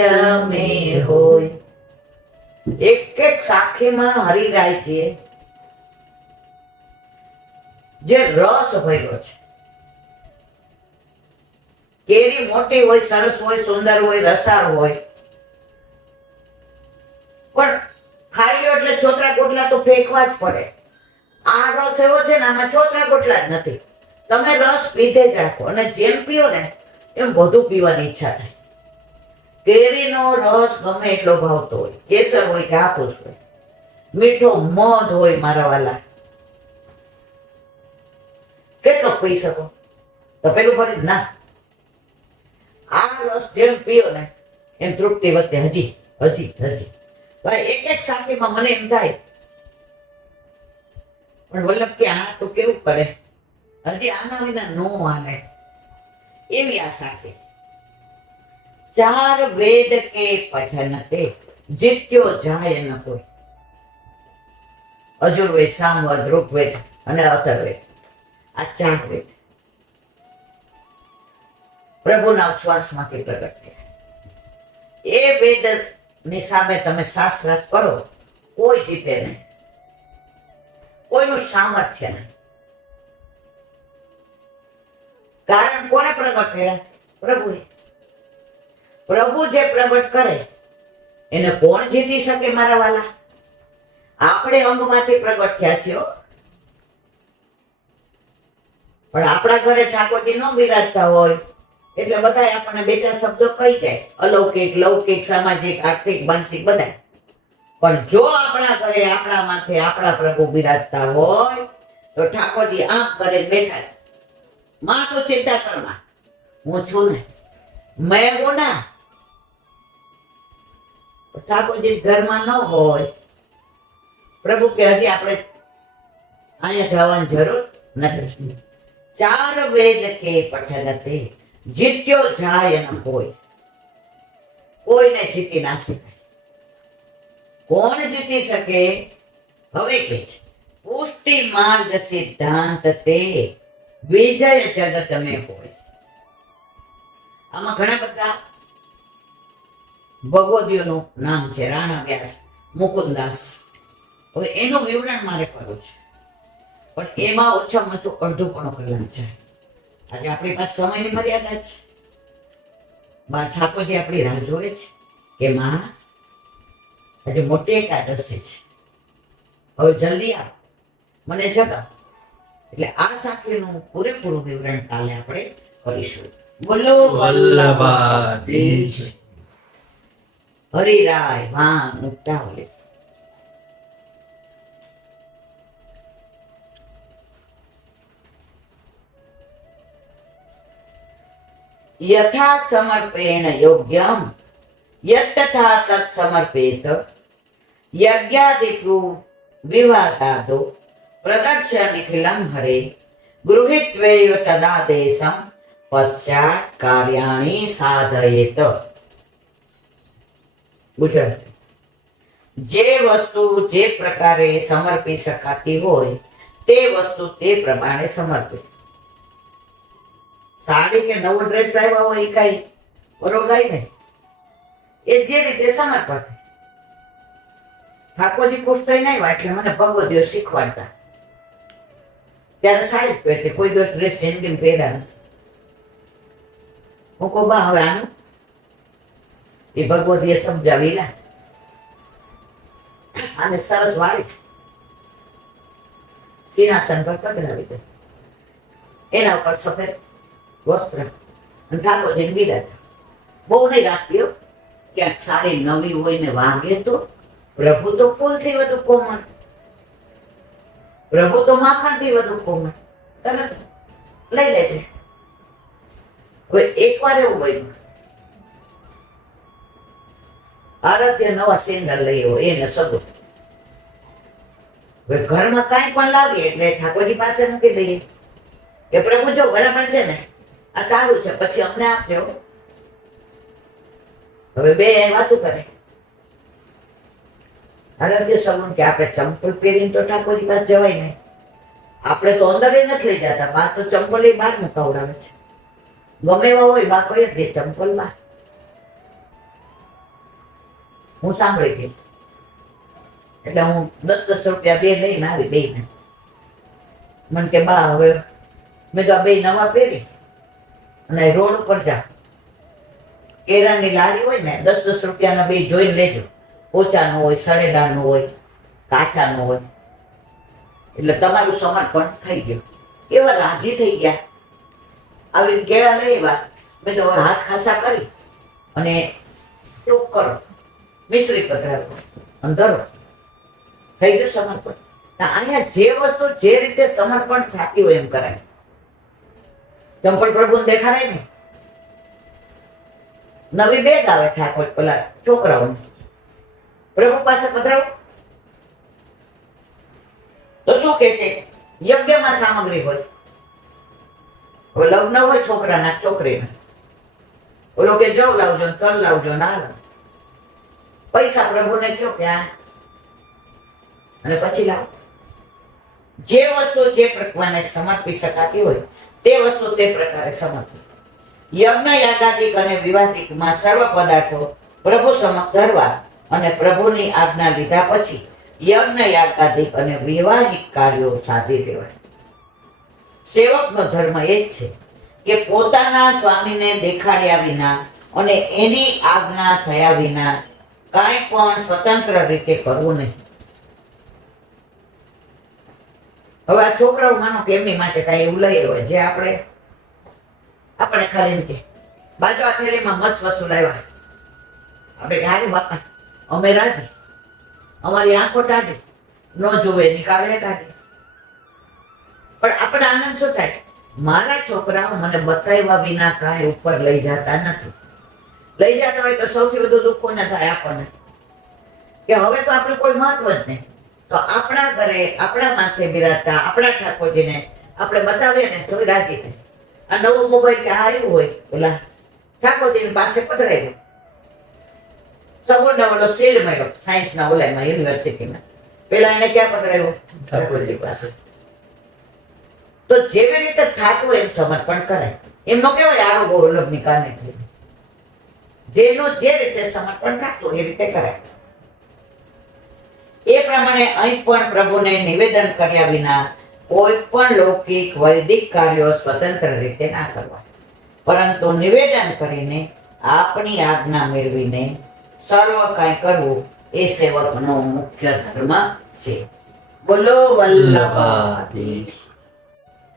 में હોય. એક એક સાખીમાં હરિરાયજીએ જે રસ ભર્યો છે. કેરી મોટી હોય, સરસ હોય, સુંદર હોય, રસાળ હોય, પણ ખાઈ લો એટલે છોતરા કોટલા તો ફેંકવા જ પડે. આ રસ એવો છે ને, આમાં છોતરા કોટલા જ નથી. તમે રસ પીધે જ રાખો, અને જેમ પીઓ ને એમ વધુ પીવાની ઈચ્છા થાય. કેરીનો રસ ગમે એટલો ભાવતો હોય, કેસર હોય કે હાફૂસ હોય, મીઠો મધ હોય, મારા વાલા કેટલો પી શકો? તો પેલું ફરી ના, આ રસ જેમ પીઓ ને એમ તૃપ્તિ વધે. હજી હજી હજી ભાઈ એક એક સાખીમાં મને એમ થાય પણ વલ્લભ કે આ તો કેવું કરે, હજી આના વિના નો હાલે. એવી આ સાખી. ચાર વેદ કે પઠન તે જીત્યો જાય ન કોઈ. અજુર્વેદ, સામવેદ, ઋગ્વેદ અને અથર્વેદ, આ 4 વેદ પ્રભુના ઉચ્છ્વાસમાંથી પ્રગટ થયા. એ વેદ ની સામે તમે શાસ્ત્રાર્થ કરો, કોઈ જીતે નહીં, કોઈનું સામર્થ્ય નહીં. કારણ કોને પ્રગટ કર્યા? પ્રભુએ. પ્રભુ જે પ્રગટ કરે એને કોણ જીતી શકે મારા વાલા? આપણે અંગમાંથી પ્રગટ થયા છીએ, પણ આપણા ઘરે ઠાકોરજી ન બિરાજતા હોય એટલે બધા આપણને 2-4 શબ્દો કહી જાય, અલૌકિક, લૌકિક, સામાજિક, આર્થિક, માનસિક બધા. પણ જો આપણા ઘરે આપણા માથે આપણા પ્રભુ બિરાજતા હોય તો ઠાકોરજી આમ કરે બેઠા છે. માં તો ચિંતા કરમાં, હું છું ને, મેં હું ના. ઠાકોરજી ઘરમાં ન હોય, પ્રભુ કે હજી આપણે અહીંયા જવાની જરૂર નથી. 4 વેદ કે પઠન તે જીત્યો જાય ન કોઈ. કોઈને જીતી ના શકાય. કોણ જીતી શકે? હવે કે છે પુષ્ટિ માર્ગ સિદ્ધાંત તે વિજય જગત મેં હોય. આમાં ઘણા બધા ભગવદીઓનું નામ છે. રાણા વ્યાસ, મુકુદાસ. હવે એનું વિવરણ મારે કરવું છે, પણ એમાં ઓછામાં ઓછું અડધો પોણો કલાક છે. આજે આપણી પાસે સમયની મર્યાદા છે. બા ઠાકોરજી આપણી રાહ જોવે છે કે માં આજે મોટી એકાદશી છે, હવે જલ્દી આવ, મને જગાવ. એટલે આ સાખીનું પૂરેપૂરું વિવરણ કાલે આપણે કરીશું. બોલો વલ્લભાધીશ. હરિરાય માં મુક્તાવલી. યથા સમર્પેણ યોગ્યમ યત્તથા તત્ સમર્પેત યજ્ઞાદિપુ વિવાદાદો પ્રદર્શ્ય નિખિલમ હરે ગૃહીત્વૈવ તદાદેશમ પશ્ચાત કાર્યાણિ સાધયેત. ગુજરાતી. જે વસ્તુ જે પ્રકારે સમર્પી શકાતી હોય તે વસ્તુ તે પ્રમાણે સમર્પે. સાડી કે નવો ડ્રેસ લાવ્યા હોય એ કઈ બરોગાય ને, એ જે રીતે સમર્પણ. ઠાકોરજી પુષ્ટય નહીં આવ્યા એટલે મને ભગવદીઓ શીખવાડતા, ત્યારે સાડી જ પહેરતી, કોઈ દિવસ ડ્રેસ સેન્ડિંગ પહેર્યા નથી. હું કહું બા હવે આનું એ ભગવદીએ સમજાવી લા, આને સરસ વાળી સિંહાસન પર પધરાવી દે, એના ઉપર સફેદ વસ્ત્ર અને ઠાકોરજીને બિરાજતા. બહુ નહીં રાખતી હો, ક્યાંક સાડી નવી હોય ને વાગે તો પ્રભુ તો ફૂલથી વધુ કોમળ, પ્રભુ તો માખણથી વધુ કોમળ, તરત લઈ લેજે. હવે એકવાર એવું બન્યું, આરાધ્ય નવા સેન્ડલ લઈ આવ્યો એને સગો. હવે ઘરમાં કાંઈ પણ લાવીએ એટલે ઠાકોરજી પાસે મૂકી દઈએ કે પ્રભુ જો બરાબર છે ને, આ તારું છે, પછી અમને આપજો. હવે બે વાતું કરે. આરાધ્ય સગુણ કે આપણે ચંપલ પહેરીને તો ઠાકોરજી પાસે જવાય નહીં, આપણે તો અંદર નથી લઈ જતા, બા તો ચંપલ એ બહાર મુકાવડાવે છે. ગમે એવા હોય બા કહી દે ચંપલ બા. હું સાંભળી ગઈ એટલે હું 10-10 રૂપિયા બે લઈને આવી બેને. મને કે બા હવે મેં તો આ બે નવા પહેરી અને રોડ ઉપર જા, કેળાની લારી હોય ને 10-10 રૂપિયાના બે જોઈને લેજો, પોચાનો હોય, સડેલાનો હોય, કાચાનો હોય, એટલે તમારું સમર્પણ થઈ ગયું. એવા રાજી થઈ ગયા. આવીને કેળા લઈ આવ્યા, મેં તો હાથ ખાસા કરી અને ટોક કરો, મિશ્રી પધરાવો અને ધરો, થઈ ગયું સમર્પણ. અહીંયા જે વસ્તુ જે રીતે સમર્પણ થતી હોય એમ કરાય. ચંપલ પ્રભુને દેખાડાય ને, નવી બેગ આવે ઠાકોર પેલા છોકરાઓને, પ્રભુ પાસે પધરાવો તો શું કે છે, યજ્ઞમાં સામગ્રી હોય. હવે લગ્ન હોય છોકરાના છોકરીના, ઓલો કે જવ લાવજો, તલ લાવજો, ના લાવ, પૈસા પ્રભુને કહો કે આ, અને પછી લાવો. જે વસ્તુ જે પ્રકારે સમર્પી શકાતી હોય તે વસ્તુ તે પ્રકારે સમર્પી. યજ્ઞ યાગાદિક અને વિવાદિકમાં સર્વ પદાર્થો પ્રભુ સમક્ષ ધરવા અને પ્રભુની આજ્ઞા લીધા પછી યજ્ઞ યાગાદિક અને વૈવાહિક કાર્યો સાધી દેવાય. સેવકનો ધર્મ એ જ છે કે પોતાના સ્વામીને દેખાડ્યા વિના અને એની આજ્ઞા થયા વિના કાંઈ પણ સ્વતંત્ર રીતે કરવું નહીં. હવે આ છોકરાઓ માનો કે એમની માટે કાંઈ એવું લઈ હોય જે આપણે ખાલી એમ કે બાજુ આ થેલીમાં મસ્ત વસ્તુ લાવ્યા, આપણે હારું બાપા અમે રાજી, અમારી આંખો ટાઢી, ન જોવે એની કાગળે કાઢી. પણ આપણે આનંદ શું થાય, મારા છોકરાઓ મને બતાવ્યા વિના કાંઈ ઉપર લઈ જતા નથી. લઈ જતા હોય તો સૌથી વધુ દુઃખ કોને થાય, આપણને, કે હવે તો આપણે કોઈ મહત્વ જ નહીં. તો આપણા ઘરે આપણા માથે બિરાજતા આપણા ઠાકોરજીને આપણે બતાવીએ ને તો રાજી થાય. આ નવો મોબાઈલ કે આવ્યું હોય, ઓલા ઠાકોરજીની પાસે પધરાવ્યો, સગુણનો ઓલો શેર મળ્યો સાયન્સના ઓલામાં યુનિવર્સિટીમાં, પેલા એને ક્યાં પધરાવ્યો, ઠાકોરજી પાસે. તો જેવી રીતે થાતું એમ સમર્પણ કરાય. એમ નો કહેવાય આરોગ્ય વલ્લભની કાને થઈ, જેનું જે રીતે સમર્પણ થતું એ રીતે કરાય. એ પ્રમાણે અહીં પણ પ્રભુને નિવેદન કર્યા વિના કોઈ પણ લૌકિક વૈદિક કાર્યો સ્વતંત્ર રીતે ના કરવા, પરંતુ નિવેદન કરીને આપણી આજ્ઞા મેળવીને સર્વ કાંઈ કરવું એ સેવકનો મુખ્ય ધર્મ છે. બોલો વલ્લભાધીશ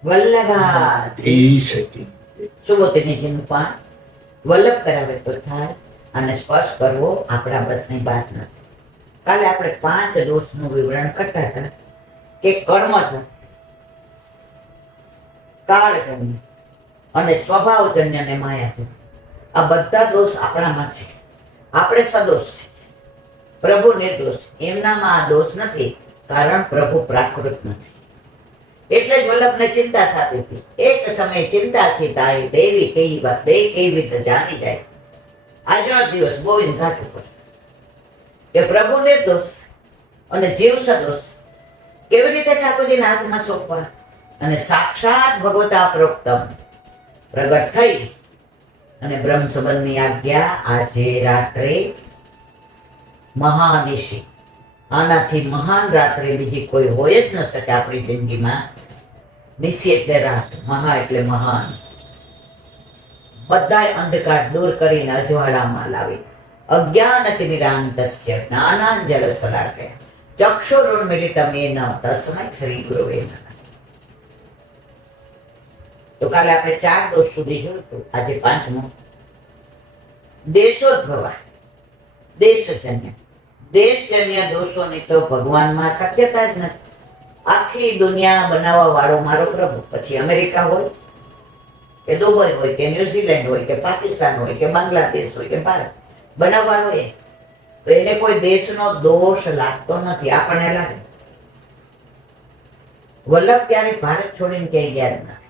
વલ્લભાધીશ. સુબોધનીજીનું પણ વલ્લભ કરાવે તો થાય, અને સ્પર્શ કરવો આપણા બસની વાત નથી. કાલે આપણે 5 દોષનું વિવરણ કરતા હતા કે કર્મજન્ય, કાળજન્ય, અને સ્વભાવજન્ય ને માયાજન્ય, આ બધા દોષ આપણામાં છે. આપણે સદોષ છે, પ્રભુ નિર્દોષ. એમનામાં આ દોષ નથી, કારણ પ્રભુ પ્રાકૃત નથી. એટલે જ વલ્લભને ચિંતા થતી હતી. એક સમય ચિંતા ચિતાય દેવી કઈ વાત દે કેવી તો જાણી જાય. આજનો દિવસ ગોવિંદ ઘાટ ઉપર કે પ્રભુ નિર્દોષ અને જીવ સદોષ કેવી રીતે ઠાકોરજીના હાથમાં સોંપવા. અને સાક્ષાત ભગવતા પ્રોક્તમ પ્રગટ થઈ અને બ્રહ્મ સંબંધની આજ્ઞા આજે રાત્રે મહાનિશી, આનાથી મહાન રાત્રે બીજી કોઈ હોય જ ન શકે આપણી જિંદગીમાં. નિશી એટલે રાત, મહા એટલે મહાન. બધાય અંધકાર દૂર કરીને અજવાળામાં લાવી અજ્ઞાનતિમિરાંતસ્ય જ્ઞાનાંજલ શલાકયા ચક્ષુરુન્મિલિતમેન તસ્મૈ શ્રી ગુરવે નમઃ. તો કાલે આપણે 4 દોષ સુધી જોયું. આજે 5મો દેશોદ્ભવા, દેશજન્ય. દેશજન્ય દોષોની તો ભગવાનમાં શક્યતા જ નથી. આખી દુનિયા બનાવવા વાળો મારો પ્રભુ. પછી અમેરિકા હોય કે દુબઈ હોય કે ન્યુઝીલેન્ડ હોય કે પાકિસ્તાન હોય કે બાંગ્લાદેશ હોય કે ભારત, બનાવવાનો એ. તો એને કોઈ દેશનો દોષ લાગતો નથી, આપણને લાગે. વલ્લભ ક્યારેય ભારત છોડીને ક્યાંય ગયા જ નથી.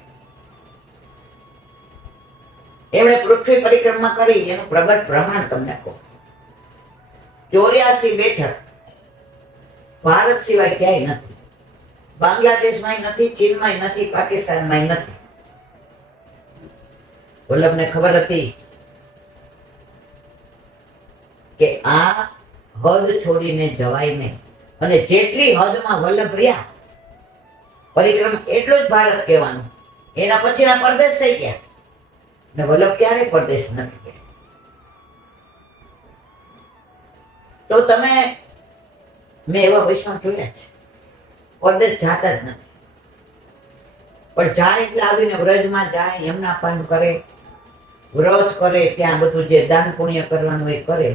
એમણે પૃથ્વી પરિક્રમા કરી એનું પ્રગટ પ્રમાણ તમને કહું. 84 બેઠક ભારત સિવાય ક્યાંય નથી. બાંગ્લાદેશમાંય નથી, ચીનમાંય નથી, પાકિસ્તાનમાંય નથી. વલ્લભને ખબર હતી કે આ હદ છોડીને જવાય નહીં. અને જેટલી હદમાં વલ્લભ રહ્યા, પરિક્રમા એટલું જ ભારત કહેવાનું. એના પછીના પરદેશ થઈ ગયા. ને વલ્લભ ક્યારેય પરદેશ નથી ગયા. તો તમે, મેં એવા વૈષ્ણવ જોયા છે પરદેશ જાતા જ નથી. પણ જાય એટલે આવીને વ્રજમાં જાય, એમના પાન કરે, વ્રત કરે, ત્યાં બધું જે દાન પુણ્ય કરવાનું એ કરે.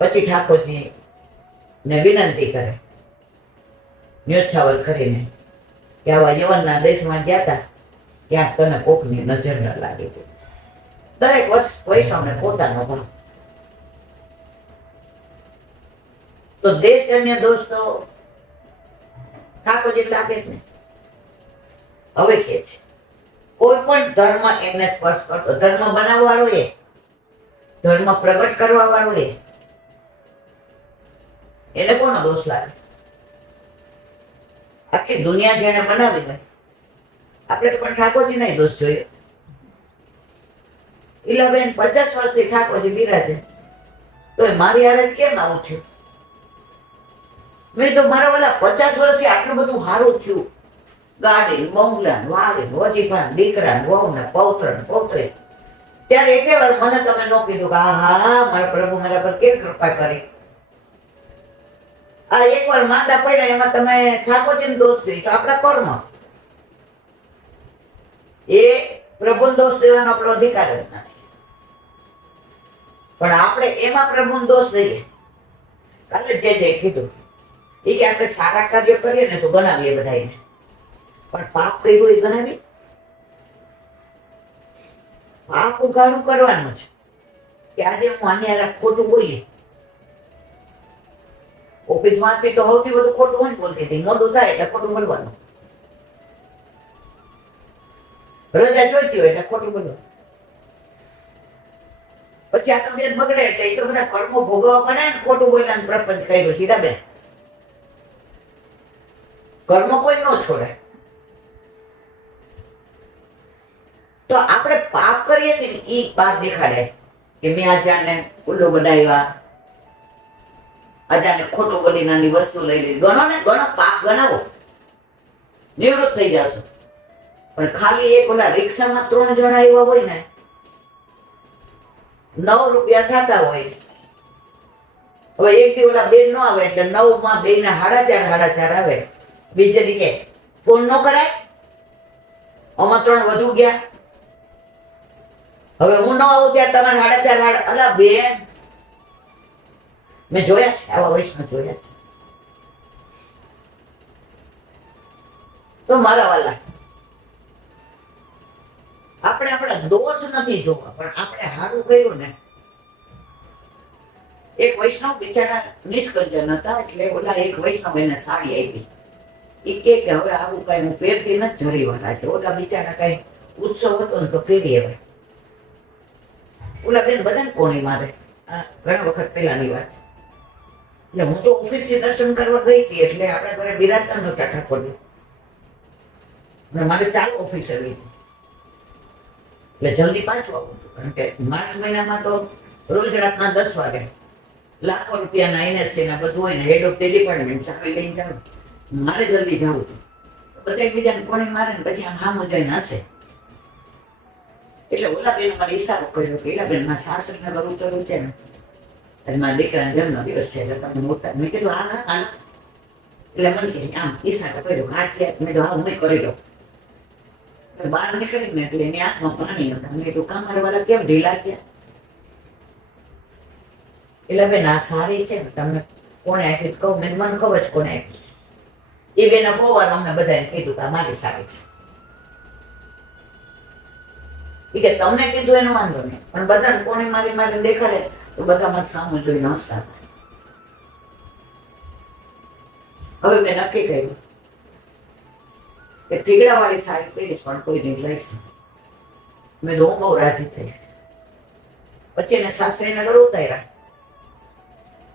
પછી ઠાકોરજી ને વિનંતી કરે ન્યોછાવર કરીને કે આવા યવનના દેશમાં ગયા હતા, ક્યાંક તને કોકની નજર ન લાગે. દરેક વૈષ્ણવને પોતાનો ભાવ. તો દેશજન્ય દોષ તો ઠાકોરજી લાગે જ નહીં. હવે કે છે કોઈ પણ ધર્મ એમને સ્પર્શ કરતો, ધર્મ બનાવવા વાળો એ, ધર્મ પ્રગટ કરવા વાળો એને કોનો દોષ લાગે? આખી દુનિયા જેને બનાવી હોય. આપણે તો પણ ઠાકોરજીના દોષ જોઈએ. ઈલાબેન 50 વર્ષથી ઠાકોરજી બિરાજે, તો મારી હારે જ કેમ આવું થયું? મેં તો મારા વાલા 50 વર્ષથી આટલું બધું સારું થયું. ગાડી, બંગલા, વાડી, વજીફા, દીકરા, વહુ ને પૌત્ર ને પૌત્રી. ત્યારે એકે વાર મને તમે ન કીધું કે હા મારા પ્રભુ મારા પર કેવી કૃપા કરી. આ એકવાર માંદા પડ્યા એમાં તમે ઠાકોરજીનો દોષ દઈ તો આપણા કર્મ. એ પ્રભુનો દોષ દેવાનો આપણો અધિકાર જ નથી. પણ આપણે એમાં પ્રભુનો દોષ દઈએ. કાલે જે કીધું એ કે આપણે સારા કાર્ય કરીએ ને તો ગણાવીએ બધાને, પણ પાપ કર્યું એ ગણાવી? પાપ ઉઘાડું કરવાનું છે કે આજે હું આને ખોટું બોલી. ઓફિસમાંથી તો સૌથી બધું ખોટું હું જ બોલતી હતી. મોટું થાય એટલે ખોટું બોલવાનું. રજા જોઈતી હોય એટલે ખોટું બોલવાનું. પછી આ તબિયત બગડે એટલે એ તો બધા કર્મો ભોગવવા પડે ને. ખોટું બોલવાનું પ્રપંચ કર્યું છે બેન. કર્મ કોઈ ન છોડે. તો આપણે પાપ કરીએ છીએ ને એ પાપ દેખાડે કે મેં આજે આને ઉલ્લુ બનાવ્યા, આજે આને ખોટું બોલી નાની વસ્તુ લઈ લીધી. ગણો ને, ગણો, પાપ ગણાવો, નિવૃત્ત થઈ જશો. પણ ખાલી એક ઓલા રિક્ષામાં 3 જણા આવ્યા હોય ને, 9 રૂપિયા થતા હોય. હવે એક દી ઓલા બેન નો આવે એટલે 9 માં 2 ના 4.5 આવે. બીજે દી કે ફોન નો કરાય, આમાં 3 વધુ ગયા. હવે હું ન આવું ત્યાં તમારે 4.5 અલા બેન, મેં જોયા છે આવા વૈષ્ણવ જોયા છે. તો મારા વાલા આપણે આપણા દોષ નથી જોવા, પણ આપણે સારું કર્યું ને. એક વૈષ્ણવ બિચારા નિષ્કંજન હતા, એટલે ઓલા એક વૈષ્ણવ એને સાડી આપી. એ કે હવે આવું કઈ હું પહેરતી નથી જરીવાળા છે. ઓલા બિચારા કઈ ઉત્સવ હતો ને તો પહેરી આવે. ઓલા બેન બધાને કોણી મારે. આ ઘણા વખત પહેલાની વાત. એટલે હું તો ઓફિસથી દર્શન કરવા ગઈ હતી, એટલે આપણા ઘરે બિરાજતા નહોતા ઠાકોરજી. અને મારે ચાલુ ઓફિસ આવી હતી, એટલે જલ્દી પાછું આવું હતું. કારણ કે માર્ચ મહિનામાં તો રોજ રાતના 10 વાગે લાખો રૂપિયાના NSC ના બધું હોય ને, હેડ ઓફ ધ ડિપાર્ટમેન્ટ ચાવી લઈને જાવ. મારે જલ્દી જવું હતું. બધા એકબીજાને કોણી મારે ને પછી આમ હામું જઈને હશે. એટલે ઓલા બેન મારે ઈશારો કર્યો કે એલા બેન મારા સાસરીને ઘર ઉતરવું છે ને, અને મારા દીકરાનો જન્મ દિવસ છે એટલે તમે મોટા. મેં કીધું હા હા. એટલે મને કે આમ ઈશારો કર્યો હાથ મેં કીધું હા હું કરી લઉં. બહાર નીકળીને એટલે એની આંખમાં પાણી હતા. મેં કીધું કામર વાળા કેમ ઢીલા થયા? એટલે બેન આ સારી છે ને, તમને કોને આપી કહું? મેં મને ખબર જ કોને આપી છે. એ બેને બહુ વાર અમને બધાને કીધું કે આ મારી સારી છે. એ કે તમને કીધું એનો વાંધો નહીં, પણ બધાને કોને મારી મારી દેખાડે તો બધા મને સામું જોઈને હસતા હતા. હવે મેં નક્કી કર્યું કે ટીગડા વાળી સાડી પહેરીશ, પણ કોઈ નહીં લઈશ. મેં તો હું બહુ રાજી થઈ. પછી એને સાસરીને ઘર ઉતાર્યા.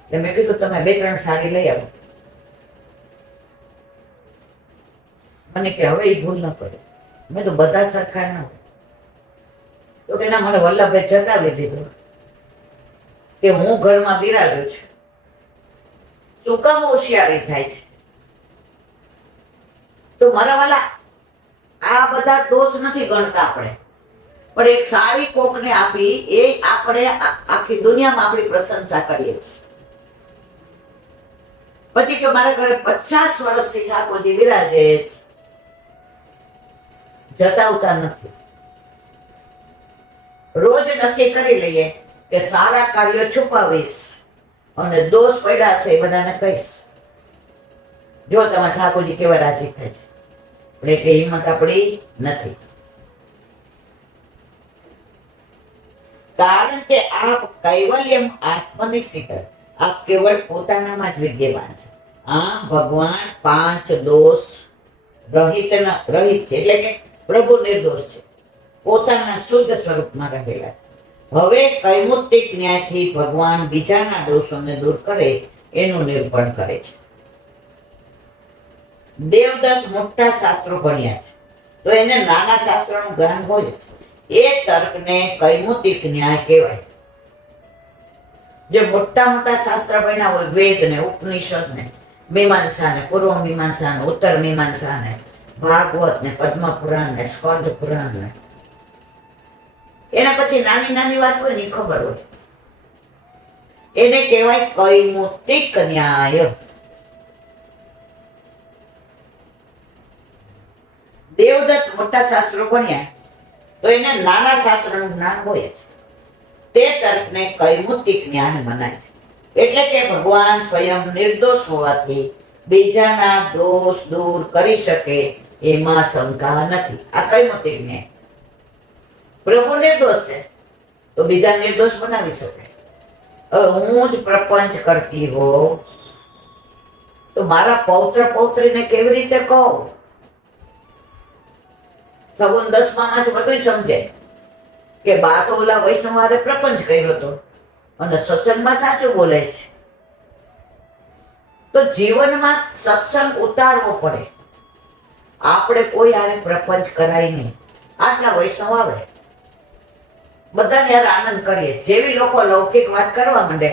એટલે મેં કીધું તમે 2-3 સાડી લઈ આવો. મને કે હવે એ ભૂલ ન કરે. મેં તો બધા સરખા ન. તો કે ના, મને વલ્લભભાઈ જગાવી દીધું કે હું ઘરમાં બિરાજું છું. શું કામ હોશિયારી થાય છે? તો મારા વાલા, આ બધા દોષ નથી ગણતા આપણે, પણ એક સારી કોકને આપી એ આપણે આખી દુનિયામાં આપણી પ્રશંસા કરીએ છીએ. પછી કે મારા ઘરે 50 વર્ષથી ઠાકોરજી બિરાજે છે, જતાવતા નથી. રોજ નક્કી કરી લઈએ કે સારા કાર્યો છુપાવીશ અને દોષ પડ્યા છે એ બધાને કહીશ. જો તમારા ઠાકોરજી કેવા રાજી થાય છે. પણ એટલી હિંમત આપણી નથી. કારણ કે આપ કૈવલ્યમ આત્મનિશ્ચિત, આપ કેવળ પોતાનામાં જ વિદ્યમાન છે. આમ ભગવાન 5 દોષ રહિત છે, એટલે કે પ્રભુ નિર્દોષ છે, પોતાના શુદ્ધ સ્વરૂપમાં રહેલા છે. હવે કૈમુતિક ન્યાયથી ભગવાન બીજાના દોષોને દૂર કરે એનું નિરૂપણ કરે છે. દેવદત્ત મોટા શાસ્ત્રો ભણ્યા છે, તો એને નાના શાસ્ત્રોનું જ્ઞાન હોય છે. એ તર્કને કૈમુતિક ન્યાય કહેવાય. જે મોટા મોટા શાસ્ત્ર ભણ્યા હોય, વેદ ને ઉપનિષદ ને મીમાંસા ને પૂર્વ મીમાંસા ને ઉત્તર મીમાંસા ને ભાગવત ને પદ્મ પુરાણ ને સ્કંદ પુરાણ ને, એના પછી નાની નાની વાત હોય ને એ ખબર હોય, એને કહેવાય કૈમુતિક ન્યાય. દેવદત્ત મોટા શાસ્ત્રો ભણ્યા, તો એને નાના શાસ્ત્રોનું જ્ઞાન હોય છે. તે તર્કને કૈમુતિક જ્ઞાન મનાય છે. એટલે કે ભગવાન સ્વયં નિર્દોષ હોવાથી બીજાના દોષ દૂર કરી શકે એમાં શંકા નથી. આ કૈમુતિક ન્યાય. પ્રભુ નિર્દોષ છે તો બીજા નિર્દોષ બનાવી શકે. હવે હું જ પ્રપંચ કરતી હોઉં તો મારા પૌત્ર પૌત્રીને કેવી રીતે કહું? સગુન 10માં જ બધું સમજે કે બા તો ઓલા વૈષ્ણવારે પ્રપંચ કર્યો હતો અને સત્સંગમાં સાચું બોલે છે. તો જીવનમાં સત્સંગ ઉતારવો પડે. આપણે કોઈ આને પ્રપંચ કરાય નહીં. આટલા વૈષ્ણવ આવે, બધાને યાર આનંદ કરીએ. જેવી લોકો લૌકિક વાત કરવા માંડે,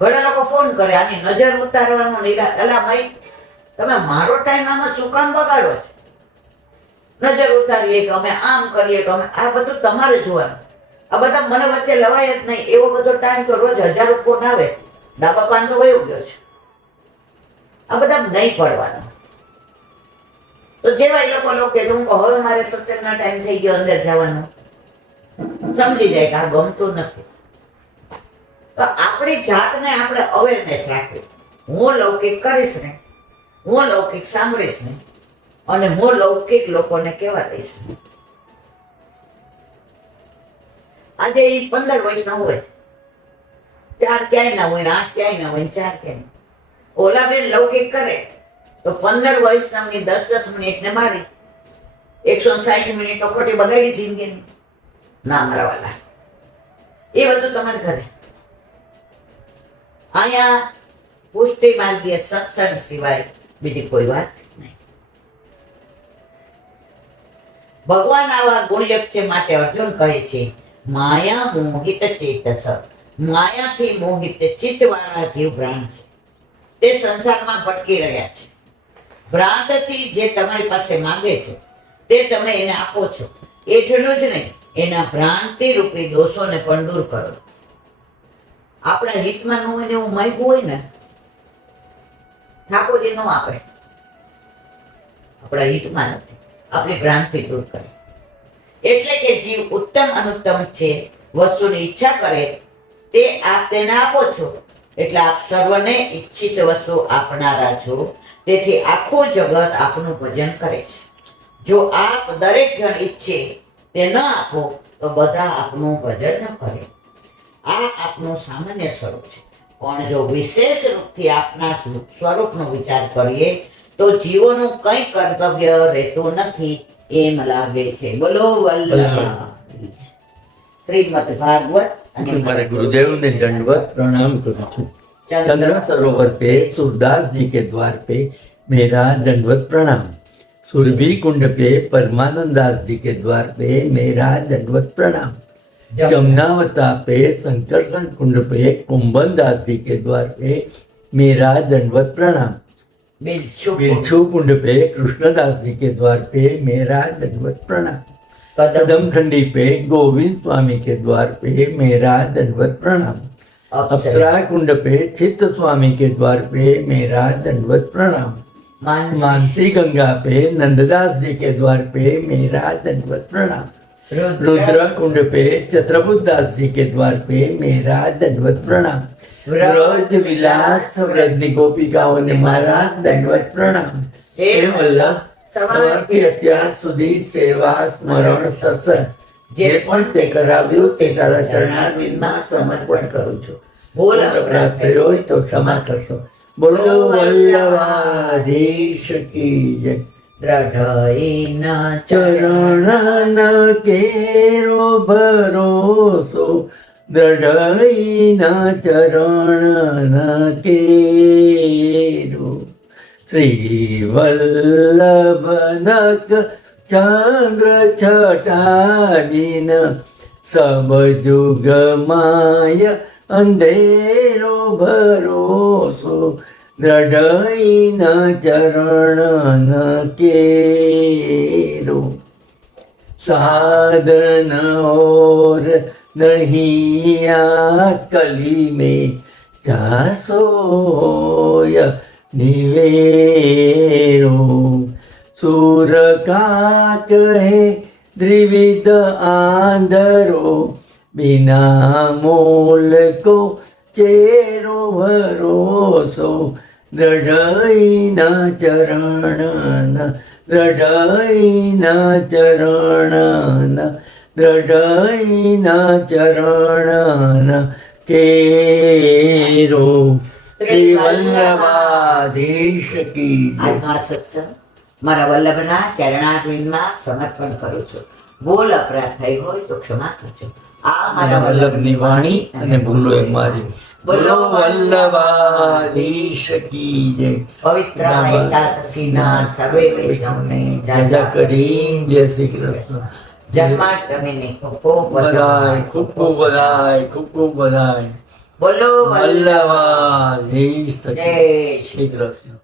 ઘણા લોકો ફોન કરે આની નજર ઉતારવાનો એલા ભાઈ તમે મારો ટાઈમ આમાં શું કામ બગાડો છો? નજર ઉતારીએ કે અમે આમ કરીએ કે અમે, આ બધું તમારે જોવાનું. આ બધા મને વચ્ચે લવાય જ નહીં. એવો બધો ટાઈમ તો રોજ 1000 ફોન આવે, ડાબા કાન તો વયો ગયો છે. આ બધા નહીં પડવાનું. તો જેવા એ લોકો કે હું કહું હવે મારે સત્સંગના ટાઈમ થઈ ગયો, અંદર જવાનું, સમજી જાય કે આ ગમતું નથી. તો આપણી જાતને આપણે અવેરનેસ રાખવી. હું લૌકિક કરીશ ને, હું લૌકિક સાંભળીશ ને, અને હું લૌકિક લોકોને કેવા દઈશ. આજે એ 15 વર્ષના હોય, 4 ક્યાંય ના હોય ને 8 ક્યાંય ના હોય ને 4 ક્યાંય. ઓલા બેન લૌકિક કરે તો 15 વર્ષની 10 મિનિટને મારી 160 મિનિટ તો ખોટી બગાડી જિંદગીની. ના મારા વાલા, એ બધું તમારે ઘરે. અહીંયા પુષ્ટિ માર્ગીય સત્સંગ સિવાય બીજી કોઈ વાત નહીં. ભગવાન આવા ગુણયુક્ત છે માટે અર્જુન કહે છે માયા મોહિત ચેતસ. માયાથી મોહિત ચિત્તવાળા જીવ ભ્રાંત છે, તે સંસારમાં ભટકી રહ્યા છે. ભ્રાંતથી જે તમારી પાસે માંગે છે તે તમે એને આપો છો. એટલું જ નહીં, એના ભ્રાંતિ રૂપી દોષોને પણ દૂર કરો. આપણા હિતમાં ન હોય ને એવું માંગ્યું હોય ને, ઠાકોરજી ન આપે. આપણા હિતમાં નથી, આપણી ભ્રાંતિ દૂર કરે. એટલે કે જીવ ઉત્તમ અનુત્તમ છે, વસ્તુની ઈચ્છા કરે તે આપ તેને આપો છો. એટલે આપ સર્વને ઈચ્છિત વસ્તુ આપનારા છો. તેથી આખું જગત આપનું ભજન કરે છે. જો આપ દરેક જણ ઈચ્છે તે ન આપો તો બધા આપનું ભજન ન કરે. આ આપનું સામાન્ય સ્વરૂપ છે. પણ જો વિશેષ રૂપથી આપના સ્વરૂપનો વિચાર કરીએ તો જીવોનું કંઈ કર્તવ્ય રહેતું નથી એમ લાગે છે. બોલો વલ્લભ. શ્રીમદ ભાગવત. અને तुम्हारे गुरुदेव ने दंडवत प्रणाम करूँ छू. चंद्र सरोवर पे सूरदास जी के द्वार पे मेरा दंडवत प्रणाम. सुरभि कुंड पे परमानंद दास जी के द्वार पे मेरा दंडवत प्रणाम. जमुनावता पे संकर्षण कुंड पे कुंभन दास जी के द्वार पे मेरा दंडवत प्रणाम. बिरछू कुंड पे कृष्णदास जी के द्वार पे मेरा दंडवत प्रणाम. कदम खंडी पे गोविंद स्वामी के द्वार पे मेरा दंडवत प्रणाम. अप्सरा कुंड पे चित्त स्वामी के द्वार पे मेरा दंडवत प्रणाम. मानसी गंगा पे नंददास जी के द्वार पे मेरा दंडवत प्रणाम. रुद्र कुंड पे छत्रबुद्ध दास जी के द्वार पे मेरा दंडवत प्रणाम. व्रज विलास व्रजनी गोपिकाओं ने मारा दंडवत प्रणाम. हे वल्लभ, સવારથી અત્યાર સુધી સેવા સ્મરણ સત્સંગ જે પણ તે કરાવ્યું તે તારા ચરણારવિંદમાં સમર્પણ કરું છું. બોલ અપરાધ થયો હોય તો ક્ષમા કરશો. બોલો વલ્લભાધીશ કી જય. દ્રઢઈના ચરણ કેરો ભરોસો, દ્રઢઈના ચરણ કેરો. શ્રી વલ્લભનક ચંદ્ર છટાદીન, સબ જુગ માય અંધેરો ભરોસો, દ્રઢઈન ચરણ કેરો. સાધન ઓર નહીં આ કલી में जासोय निवेरो. सूर का कहे द्रिविध आंधरो, बिना मोल को चेरो भरोसो, દ્રઢઈના ચરણ, દ્રઢઈના ચરણ, દ્રઢઈના ચરણ કેરો. શ્રી વલ્લભાધીશ કી જય. આજનો સત્સંગ મારા વલ્લભના ચરણારવિંદમાં સમર્પણ કરું છું. બોલ અપરાધ થઈ હોય તો ક્ષમા કરજો. આ મારા વલ્લભની વાણી અને ભૂલો એ મારી. બોલો વલ્લભાધીશ કી જય. પવિત્ર એકાદશીના સર્વે વૈષ્ણવને જાજા કરી જય શ્રી કૃષ્ણ. જન્માષ્ટમીની ખૂબ ખૂબ બધાય ખૂબ ખૂબ બધાય ખૂબ ખૂબ બધાય. બોલો વલ્લભાધીશ જય કી શ્રી શ્રી કૃષ્ણ.